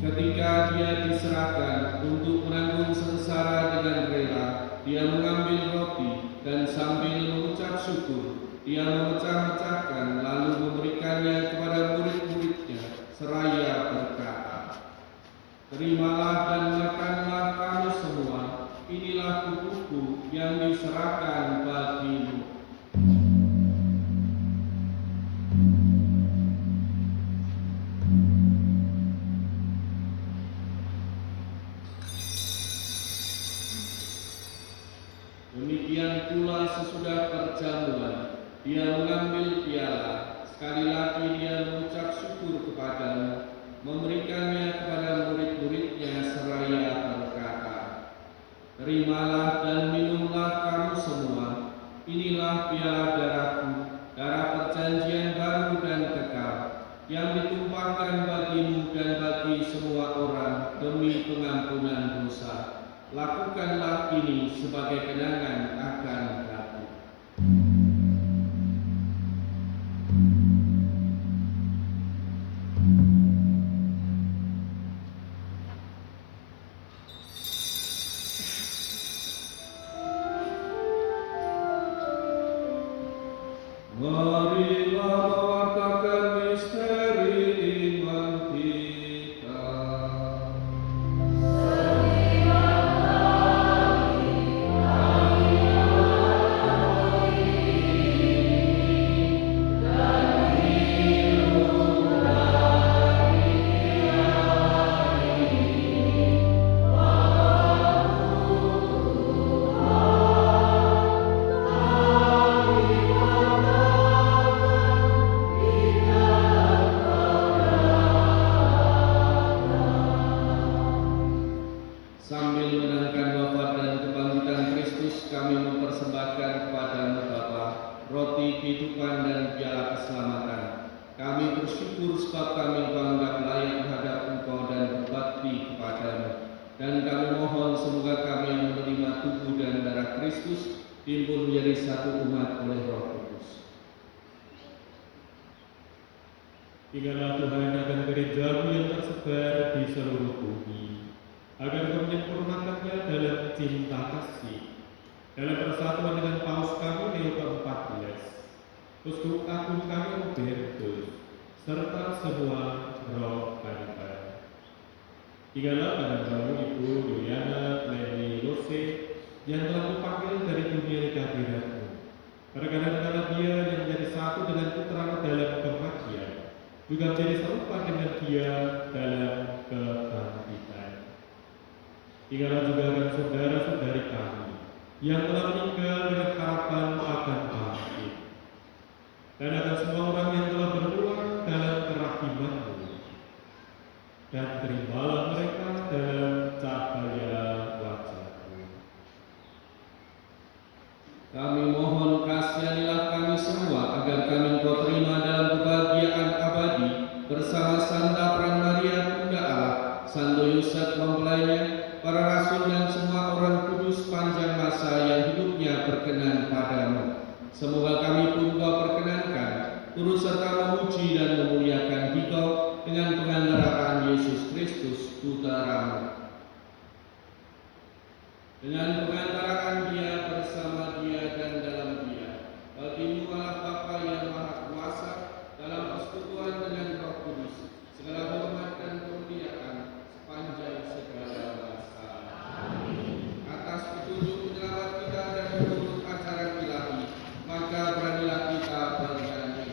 Ketika Dia diserahkan untuk menanggung sengsara dengan rela, Dia mengambil roti dan sambil mengucap syukur, Dia memecah-mecahkan lalu memberikannya kepada murid-muridnya seraya berkata, "Terimalah dan makanlah kamu semua, inilah tubuhku yang diserahkan bagimu." Demikian pula sesudah perjamuan, Dia mengambil piala, sekali lagi Dia mengucap syukur kepada-Mu, memberikannya kepada murid-muridnya seraya berkata, "Terimalah dan minumlah kamu semua, inilah piala darah-Ku, darah perjanjian baru dan kekal, yang ditumpahkan bagimu dan bagi semua orang demi pengampunan dosa. Lakukanlah ini sebagai kenangan akan aku." Marilah mewartakan misteri iman kita. Sambil menantikan wafat dan kebangkitan Kristus, kami mempersembahkan kepada-Mu Bapa roti kehidupan dan piala keselamatan. Kami bersyukur sebab kami menganggap layak menghadap Engkau dan berbakti kepada-Mu. Dan kami mohon semoga kami yang menerima tubuh dan darah Kristus timbul menjadi satu umat oleh Roh Kudus. Ingatlah Tuhan akan gereja-Mu yang tersebar di seluruh bumi, agar Kau menyempurnakannya dalam cinta kasih, dalam persatuan dengan Paus kami Leo ke-14, Uskup Agung kami Hubertus, serta semua roh bangsa. Ingatlah pada kamu Ibu Yuliana Leni Lose yang telah dipanggil dari dunia kehadirat-Mu. Perkenan-Dia yang menjadi satu dengan putra dalam kematian, juga menjadi serupa dengan Dia dalam kebangkitan. Ingatlah juga akan saudara-saudari kami yang telah meninggal dengan harapan akan bangkit, dan akan semua orang yang telah berpulang dalam kerahiman-Mu, dan terimalah mereka dalam cahaya wajah-Mu. Kami mohon kasihanilah kami semua agar kami Engkau terima dalam kebahagiaan abadi bersama Santa Maria Bunda Allah, Santo Yusuf mempelainya, para rasul dan semua orang kudus panjang masa yang hidupnya berkenan padamu. Semoga kami pun Kau perkenankan, turut serta memuji dan memuliakan Dikau dengan pengantaraan Yesus Kristus Putra-Mu. Dengan pengantaraan Dia, bersama Dia, dan dalam Dia, bagimu Allah Bapa yang Maha Kuasa, dalam persekutuan dengan Roh Kudus, segala hormat dan kemuliaan sepanjang segala masa. Amin. Atas petunjuk penyelamat kita dan menurut ajaran ilahi, maka beranilah kita bernyanyi.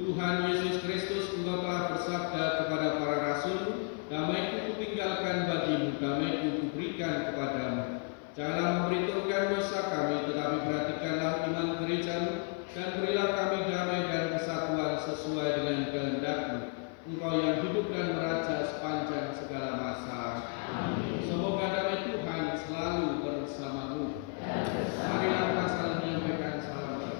Tuhan Yesus Kristus Engkau telah bersabda kepada para rasul, damai-Ku kutinggalkan bagimu, damai-Ku kuberikan kepadamu. Janganlah memperhitungkan dosa kami, tetapi perhatikanlah iman gereja-Mu, dan berilah kami damai dan kesatuan sesuai dengan kehendak-Mu. Engkau yang hidup dan meraja sepanjang segala masa. Amin. Semoga damai Tuhan selalu bersamamu. Marilah kita saling menyampaikan salam. Amin.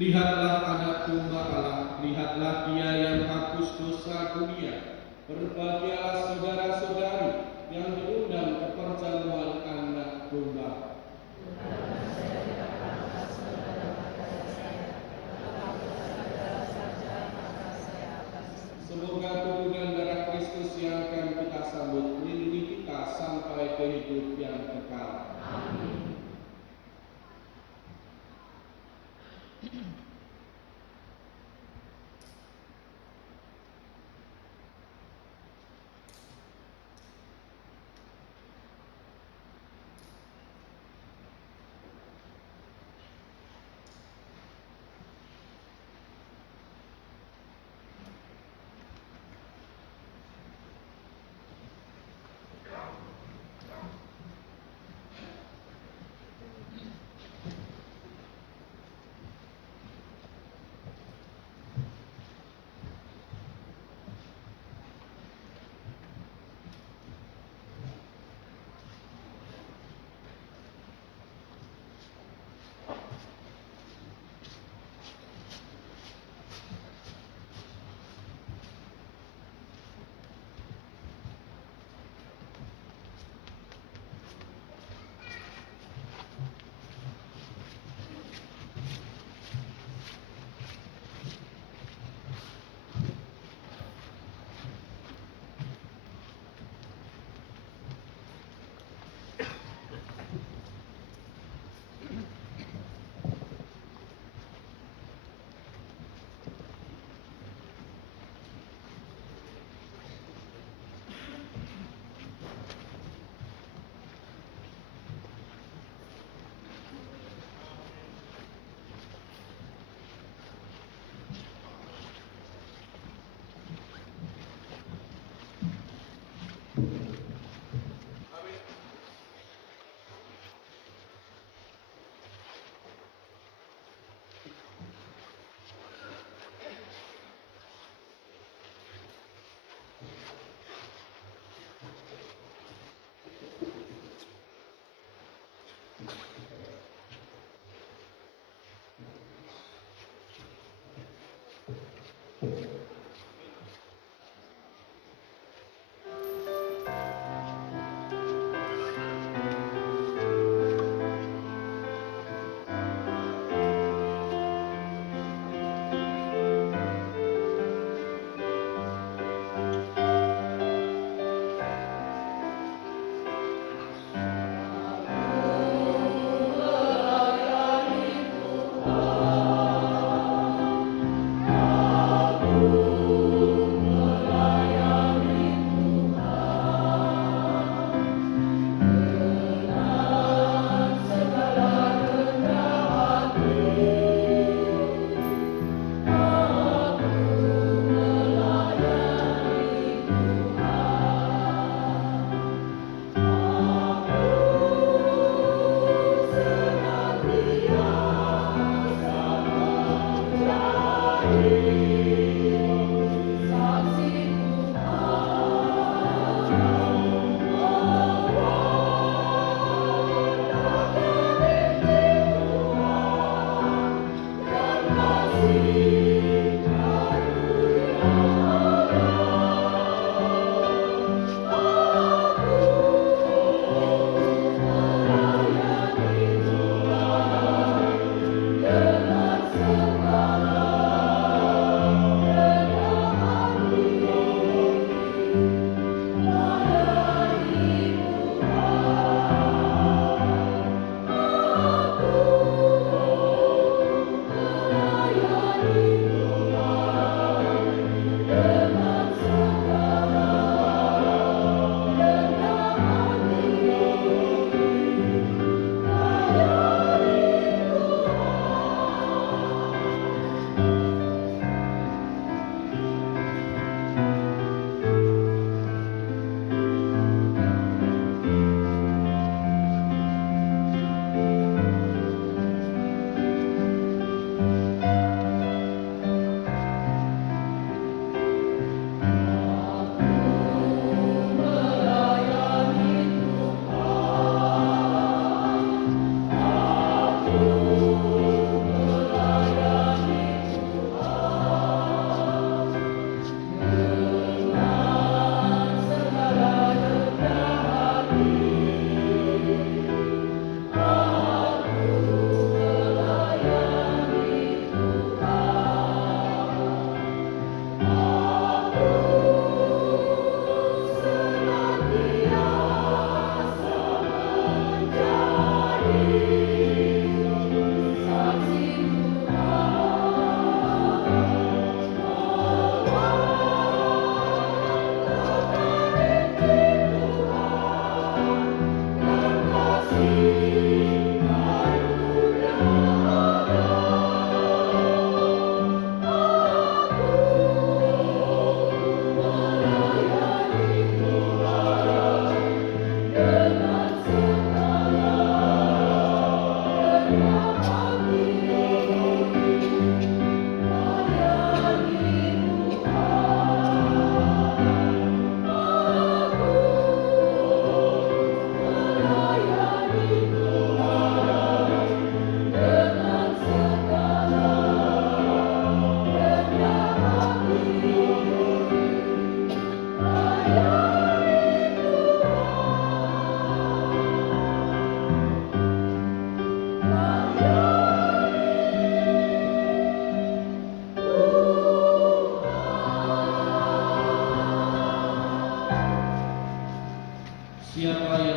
Lihatlah anak domba Allah, lihatlah Dia yang hapus dosa dunia. Berbahagialah saudara-saudari yang diundang ke perjamuan anak domba. Semoga tubuh dan darah Kristus yang akan kita sambut melindungi kita sampai ke hidup yang kekal. Amin.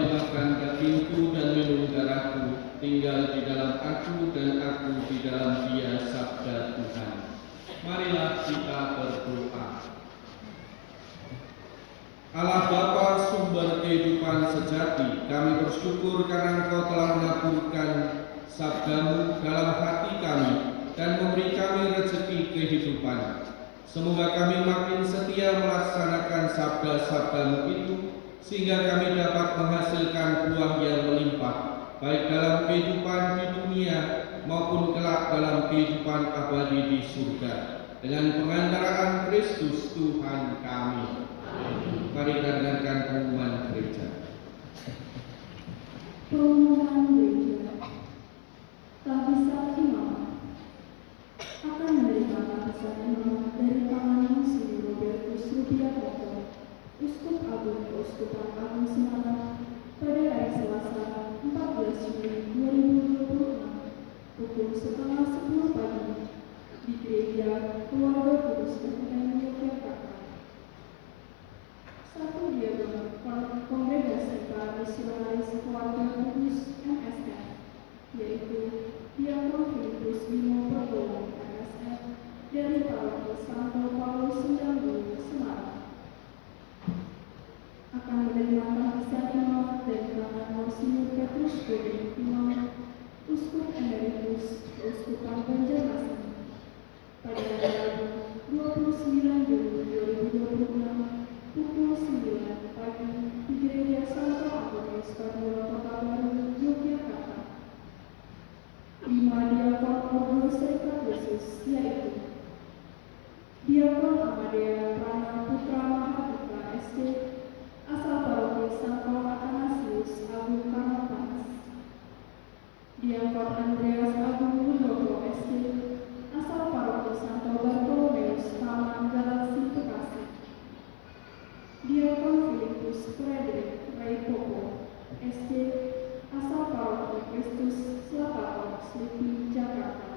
yang makan dagingku dan minum darahku, tinggal di dalam aku dan aku di dalam dia, sabda Tuhan. Marilah kita berdoa. Allah Bapa, sumber kehidupan sejati, kami bersyukur karena Engkau telah mengaburkan sabdamu dalam hati kami dan memberi kami rezeki kehidupan. Semoga kami makin setia melaksanakan sabda-sabdamu itu, sehingga kami dapat menghasilkan buah yang melimpah, baik dalam kehidupan di dunia maupun kelak dalam kehidupan abadi di surga. Dengan pengantaraan Kristus Tuhan kami. Mari kita dengarkan pengumuman gereja. Pengumuman gereja. Tahbisat Imam akan menerima tahbisat imam dari tangan Monsinyur Robertus Rubiakoko, Uskup Agung Keuskupan Agung Semarang, pada hari Selasa 14 Juli 2026 pukul 9:30 pagi di Gereja Keluarga Kudus Kabupaten Yogyakarta. Satu diagram kongregasi para misionaris Keluarga Kudus MSF, yaitu Diakon Filipus Bimo Pertowo MSF dari Paroki Santo Paulus Sendanggu, Semarang, akan menerima tahbisat imam dari tangan Monsinyur Petrus Godin Imam, Uskup Emeritus Keuskupan Banjarmasin, pada hari Rabu 29 Juli 2026 pukul 9 pagi di Gereja Santo Antonius Padua, Kota Baru, Yogyakarta. 5 diakon Ordo Serikat Yesus, yaitu Diakon Amadea Prana Putra Mahaputra SD, asal Paroki Santo Athanasius Agung Karapas. Diakon Andreas Agung Widodo SD, asal Paroki Santo Bartolomeus Taman Galaksi Bekasi. Diakon Filipus Frederick Raipopo SD, asal Paroki Kristus Selatan Slipi, Jakarta.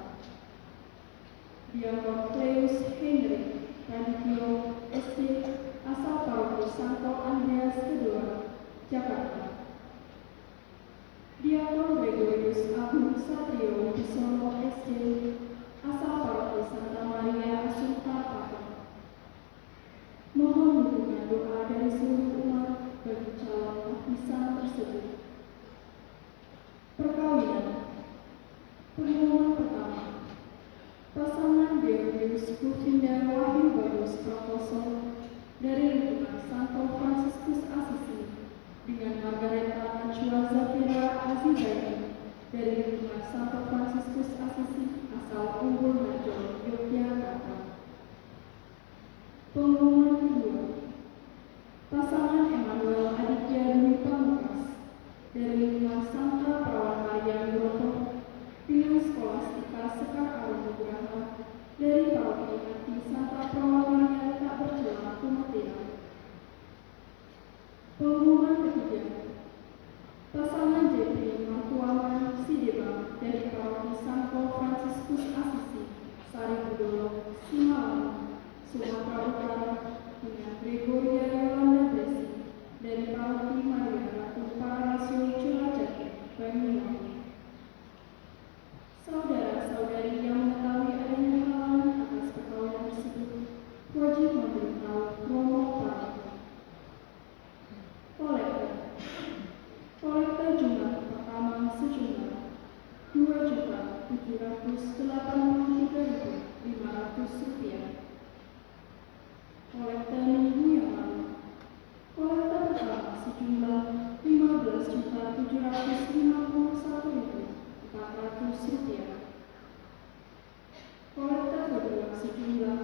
Diakon Cleus Hendrik Radityo SD, asal Paroki Santo Andreas II, Jakarta. Diakon Gregorius Agung Satrio Bisono SD, asal Paroki Santa Maria Assumpta Paton. Mohon dukungan doa dari seluruh umat bagi calon tahbisan tersebut. Perkawinan. Pengumuman pertama. Pasangan Deodeus Kufinda Wahyu Bagus Prakoso dari lingkungan Santo Fransiskus Asisi dengan Margareta Najwa Zafira Azizaini dari lingkungan Santo Fransiskus Asisi asal Umbul Harjo, Yogyakarta. Pengumuman kedua. Pasangan Emmanuel Aditya Dwi Pamungkas dari lingkungan Santa Perawan Maria Broto dengan Skolastika Sekar Arum Nugraha dari Paroki Hati Santa Perawan Maria Tak Bercelah Kumatera. Pengumuman ketiga. Pasangan Jepri Martuaman Sidebang dari Paroki Santo Fransiskus Asisi Sari Budolo, Simalungun, Sumatera Utara dengan Gregoria Yolanda Blesi dari Paroki Maria Ratu Parasio Cilacap, Banyuwangi. Saudara-saudari yang mengetahui adanya halangan atas perkawinan tersebut wajib memberitahu romo paroki. Kolektor. Kolektor jumlah pertama sejumlah Rp2.783.500. Kolektor minggu yang lalu. Kolektor pertama sejumlah Rp15.751.400. Kolektor kedua sejumlah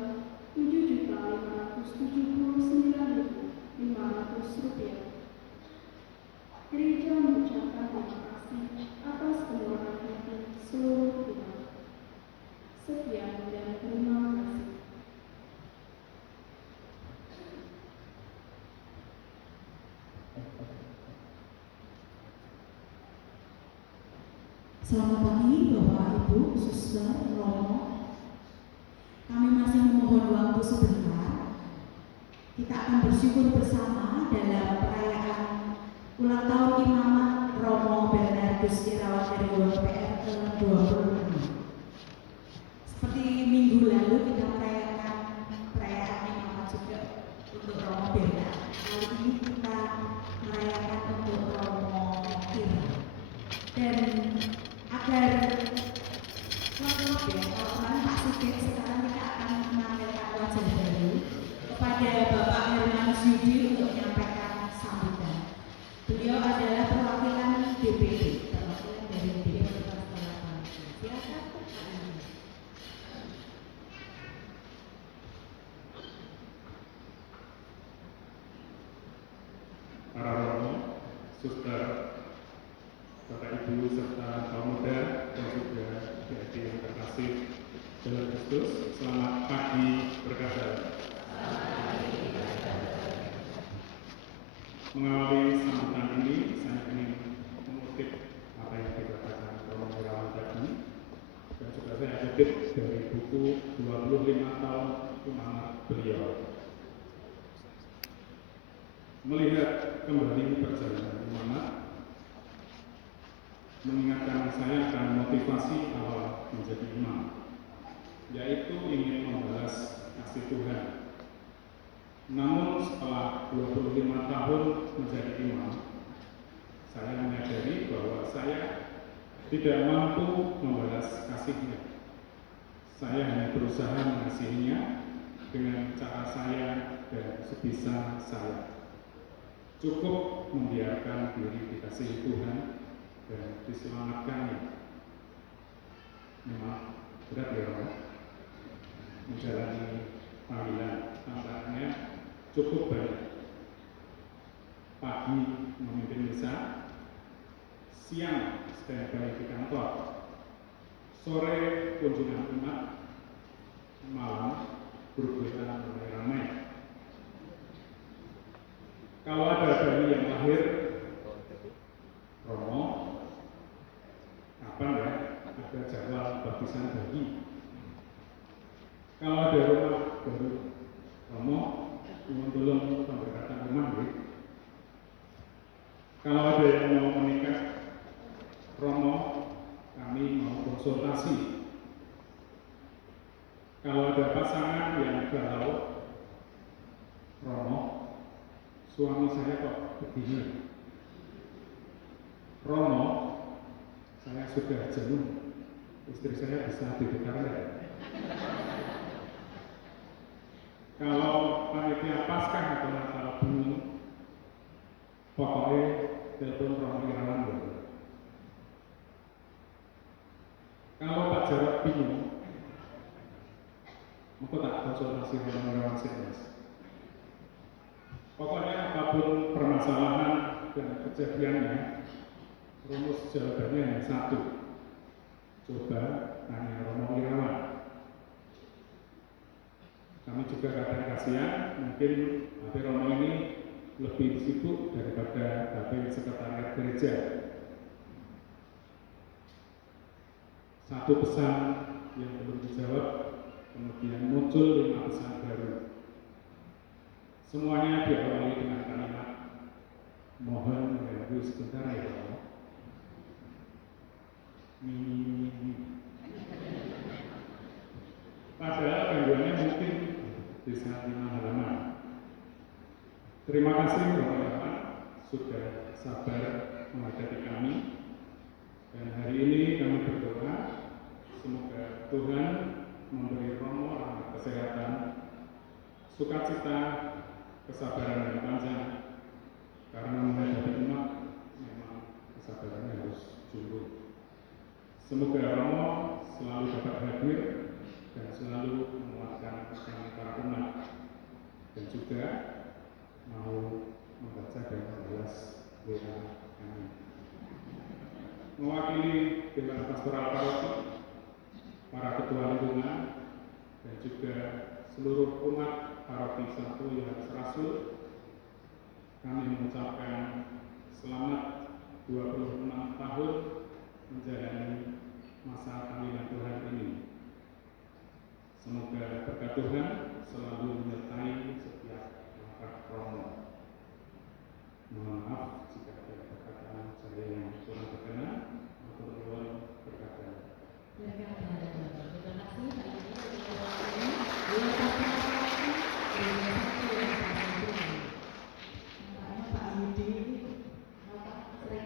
Rp7.579.500. Gereja mengucapkan terima kasih atas kemurahan hati seluruh umat. Sekian dan terima kasih. Selamat pagi Bapak Ibu, Suster, Romo. Kami masih memohon waktu sebentar. Kita akan bersyukur bersama dalam perayaan Ulang tahun Imamat Romo Bernardus Irawan dari PR ke-26. Seperti minggu lalu kita merayakan perayaan Imamat juga untuk Romo Bernard. Kali ini kita merayakan untuk Romo Ira. Dan agar lengkap ya, kalau kemarin Pak Sigit, sekarang kita akan menampilkan wajah baru kepada Bapak Hermanus Yudi untuk menyampaikan sambutan. Beliau adalah perwakilan DPD, perwakilan dari DPD Kota Selatan. Silakan Pak. Para romo, suster, Bapak Ibu serta kaum muda dan juga adik-adik yang terkasih dalam Kristus, selamat pagi berkah. Mengawali sambutan ini, saya ingin mengutip apa yang dikatakan Romo Irawan tadi, dan juga saya kutip dari buku 25 tahun Imamat beliau. Melihat kembali perjalanan Imamat, mengingatkan saya akan motivasi awal menjadi imam, yaitu ingin membalas kasih Tuhan. Namun setelah 25 tahun menjadi imam, saya menyadari bahwa saya tidak mampu membalas kasihnya. Saya hanya berusaha mengasihinya dengan cara saya dan sebisa saya. Cukup membiarkan diri dikasihi Tuhan dan diselamatkannya. Memang berat ya Romo, menjalani panggilan, tantangannya cukup banyak. Pagi memimpin misa, siang standby di kantor, sore kunjungan umat, malam berbulan ramai-ramai. Kalau ada bayi yang lahir, Romo, kapan ya ada jadwal baptisan bayi? Kalau ada rumah baru, Romo, tolong pemberkatan rumah ya. Kalau ada yang mau menikah, Romo, kami mau konsultasi. Kalau ada pasangan yang galau, Romo, suami saya kok begini. Romo, saya sudah jenuh, istri saya bisa ditukar ya. Kalau panitia Paskah atau Natal bingung, pokoknya telepon Romo Irawan dulu. Kalau Pak Jarod bingung, aku tak konsultasi Romo Irawan sih. Pokoknya apapun permasalahan dan kejadiannya, rumus jawabannya hanya satu. Coba tanya Romo Irawan. Kami juga kadang kasihan, mungkin HP Romo ini lebih sibuk daripada HP sekretariat gereja. Satu pesan yang belum dijawab, kemudian muncul 5 pesan baru. Semuanya diawali dengan kalimat, mohon menunggu sebentar ya Romo. Padahal gangguannya mungkin bisa 5 halaman. Terima kasih Romo Irawan sudah sabar menghadapi kami. Dan hari ini kami berdoa semoga Tuhan memberi Romo rahmat kesehatan, sukacita, kesabaran yang panjang. Karena menghadapi umat memang kesabarannya harus jujur. Semoga Romo selalu dapat hadir dan selalu menguatkan para umat dan juga mau membaca dan membalas WA kami. Mewakili Dewan Pastoral Paroki, para ketua lingkungan dan juga seluruh umat Paroki Santo Yohanes Rasul, kami mengucapkan selamat 26 tahun menjalani masa panggilan Tuhan ini. Semoga berkat Tuhan selalu menyertai setiap langkah Romo. Mohon maaf jika ada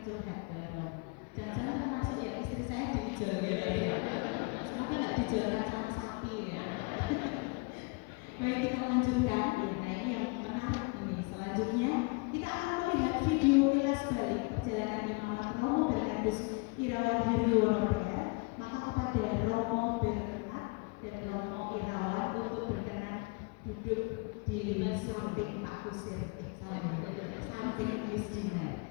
curhat bareng. Jangan-jangan termasuk ya istri saya dijual ya. Semoga nggak dijualkan sama sapi ya. Baik, kita lanjutkan. Nah, ini yang menarik ini. Selanjutnya kita akan melihat video kilas balik perjalanan Imamat Romo Bernardus Irawan Heriwono PR. Maka kepada Romo Bernard dan Romo Irawan untuk berkenan duduk di samping Pak Kusir, samping Miss Dina.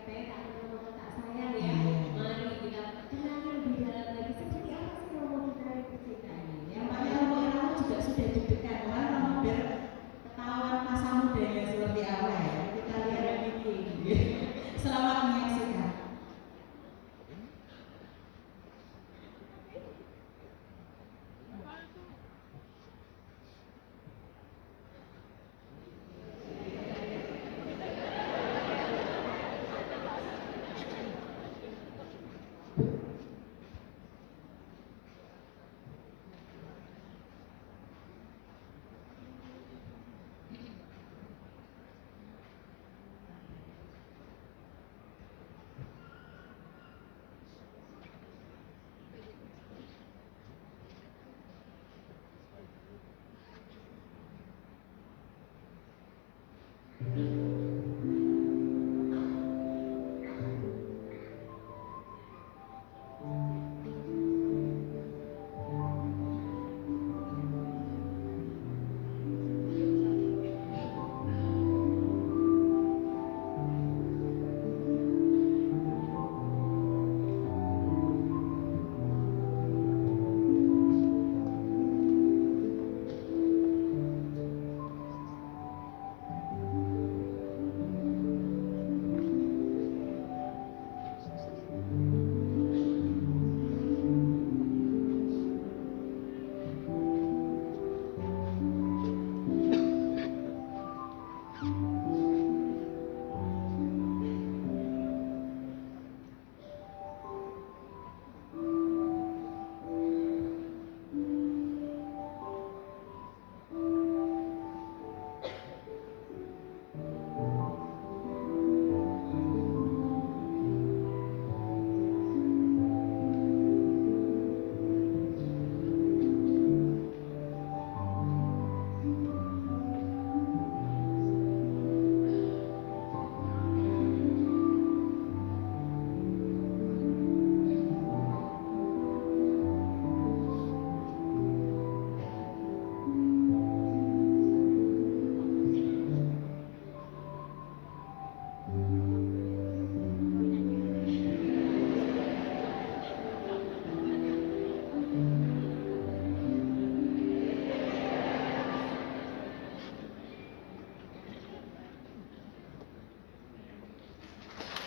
Kayak tak perlu tak sayang ya. Mari kita kenali lebih dalam lagi seperti apa sih Romo kita kita ini. Yang paling Romo Irawan juga sudah deg-degan, wah Romo biar ketahuan masa mudanya seperti apa ya. Kita lihat ini. Selamat menyaksikan.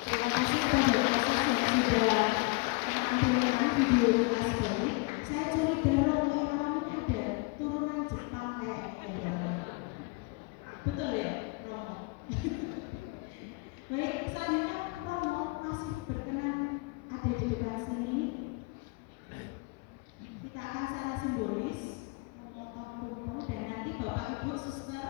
Terima kasih kepada Asa yang sudah menampilkan video kilas balik. Saya curiga Romo Irawan ini ada turunan Jepang kayaknya ya. Betul ya, Romo? Baik, selanjutnya Romo masih berkenan ada di depan sini. Kita akan secara simbolis memotong tumpeng dan nanti Bapak Ibu Suster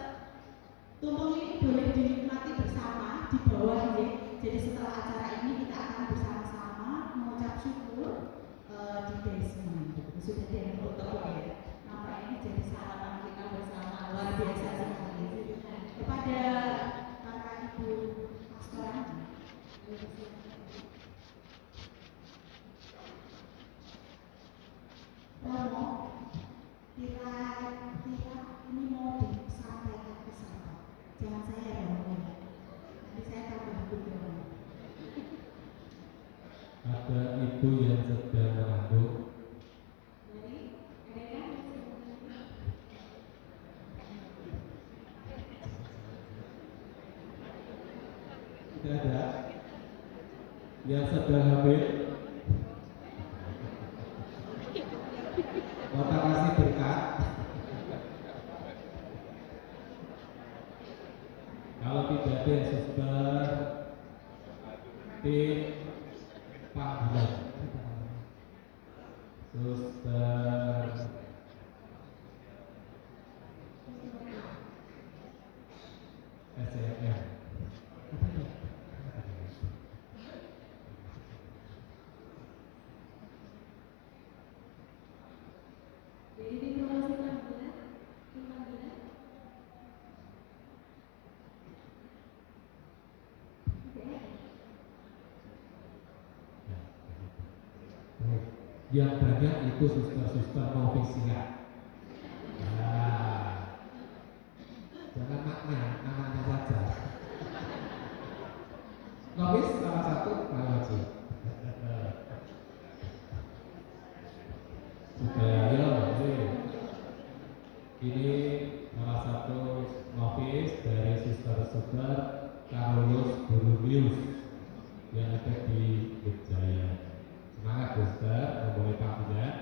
tumpeng ini boleh dinikmati bersama di bawah ya. Jadi setelah acara ini kita akan bersama-sama mengucap syukur di basement. Sudah ada yang foto ya. Nampak ini jadi salaman kita bersama, luar biasa sekali. Kepada Bapak Ibu Pastoran, Romo, kira-kira ini mau disampaikan ke siapa? Jangan saya Romo. Nanti saya tambah juga. Ada ibu yang sedang mengandung. Jadi ada yang Tidak ada. Yang sedang hamil. Bapak kasih berkat. Kalau tidak ada suster, tim panggilan, suster, SCM. yang banyak itu suster-suster novisia. Nah, jangan anaknya saja. Novis salah satu Pak Haji. Sudah ya, ini salah satu novis dari suster-suster Carolus Borromeus yang ada di Wijaya. Semangat suster, memulai panggilan.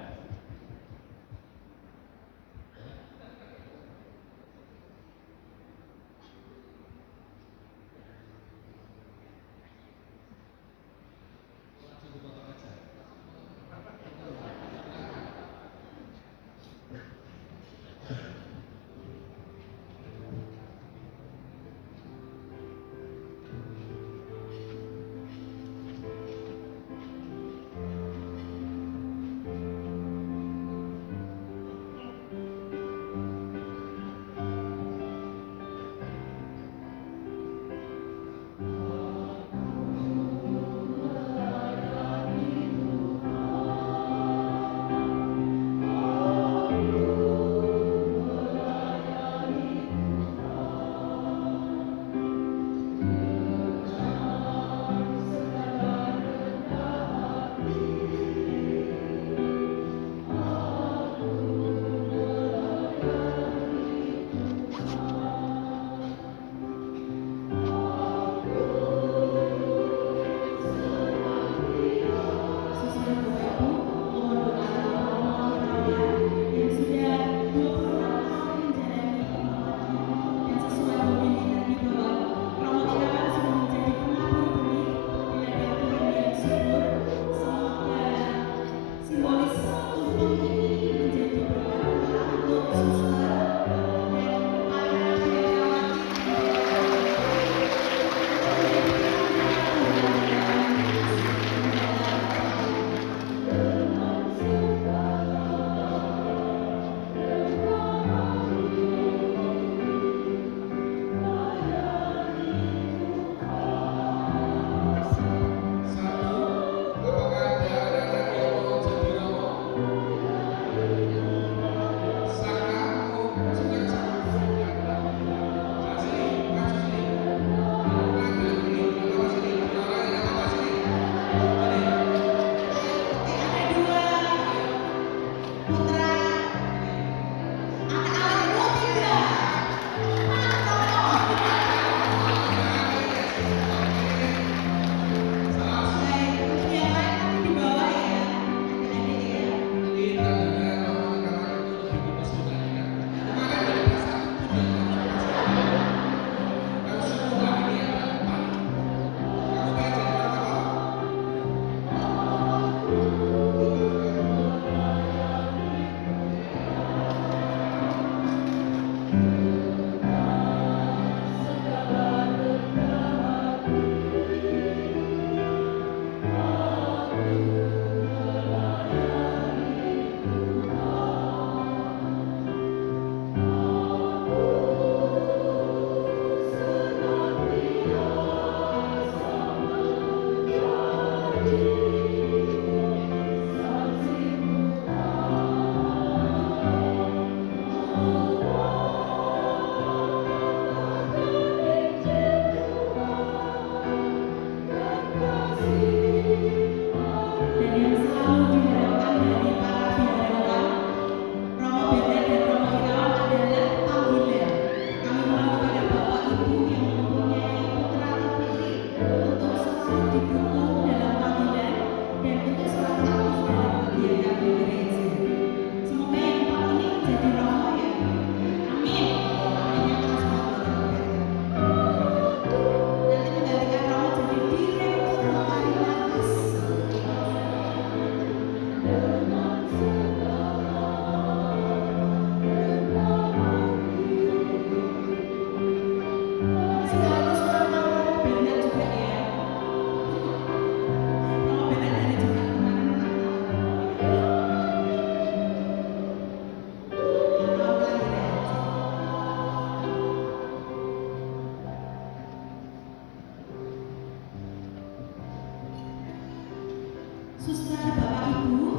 Suster, Bapak, Ibu,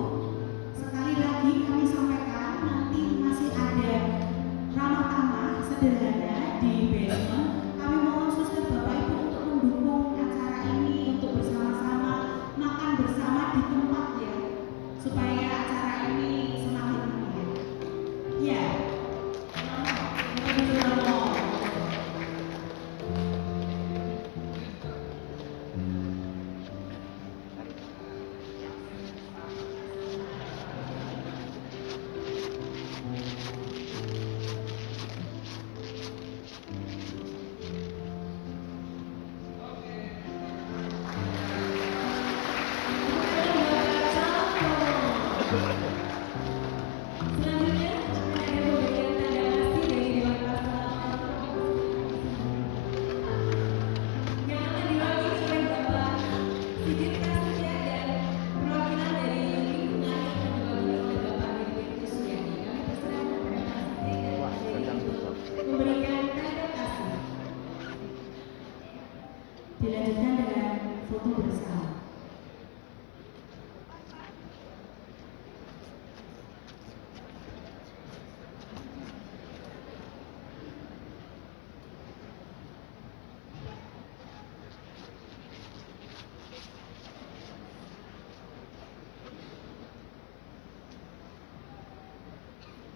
Dilanjutkan dengan foto bersama.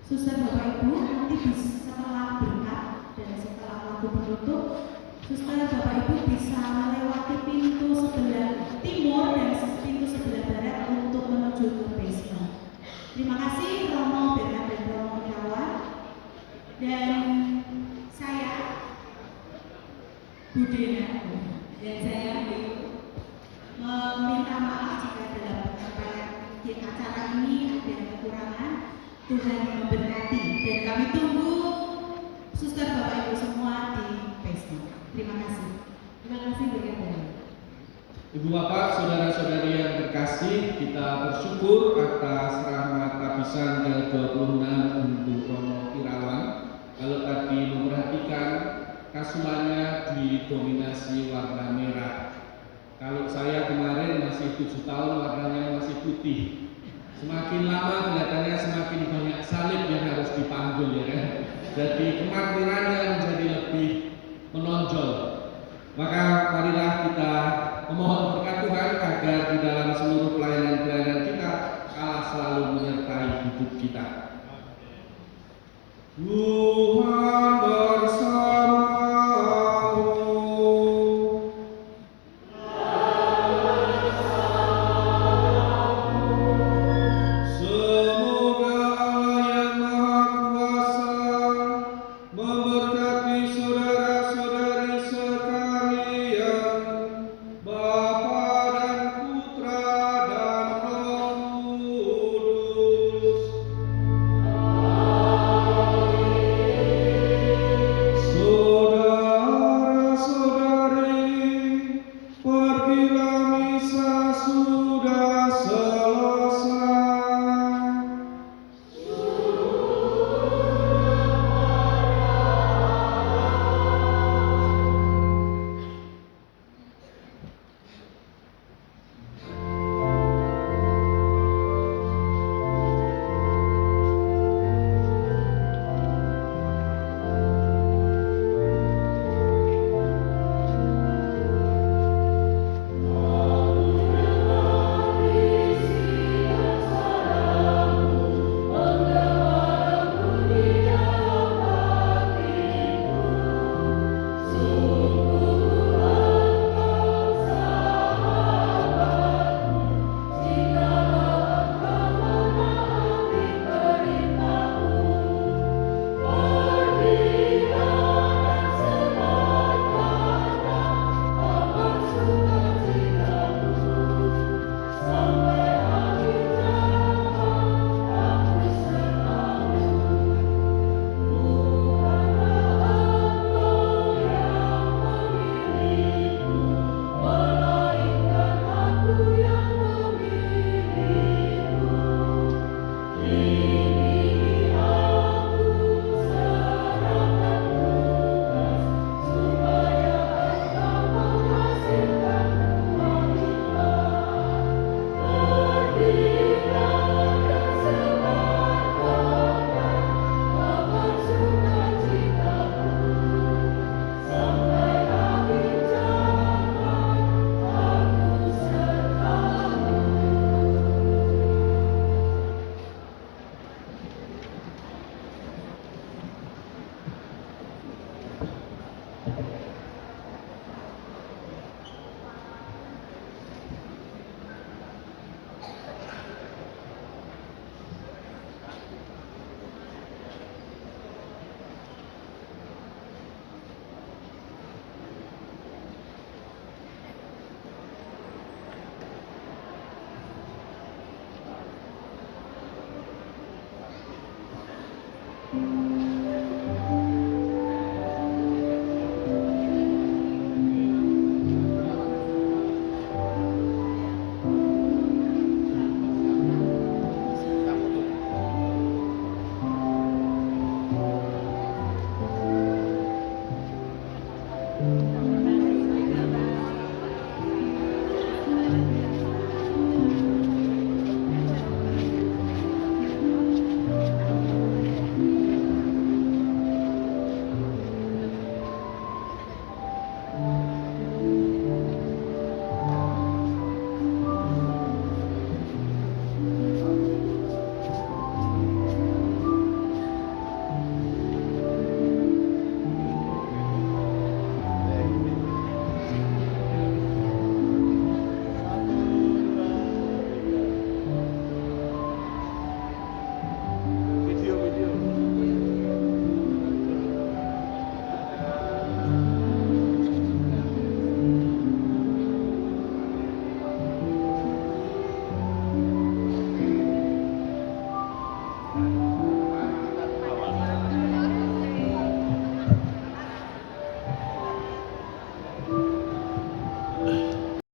Suster Bapak Ibu, nanti setelah berkat dan setelah lagu penutup, Suster Bapak Ibu bisa melewati pintu sebelah timur dan pintu sebelah barat untuk menuju ke basement. Terima kasih Romo Bernard dan Romo Irawan. Dan saya Budena dan saya meminta maaf jika dalam penyampaian acara ini ada kekurangan. Tuhan memberkati dan kami tunggu Suster Bapak Ibu semua di basement. Terima kasih. Terima kasih berkat. Ibu Bapak, saudara-saudari yang terkasih, kita bersyukur atas rahmat tabisan ke-26 untuk Romo Irawan. Kalau tadi memperhatikan kasulannya didominasi warna merah. Kalau saya kemarin masih 7 tahun warnanya masih putih. Semakin lama kelihatannya semakin banyak salib yang harus dipanggul, ya kan? Jadi kemakmurannya menjadi lebih menonjol. Maka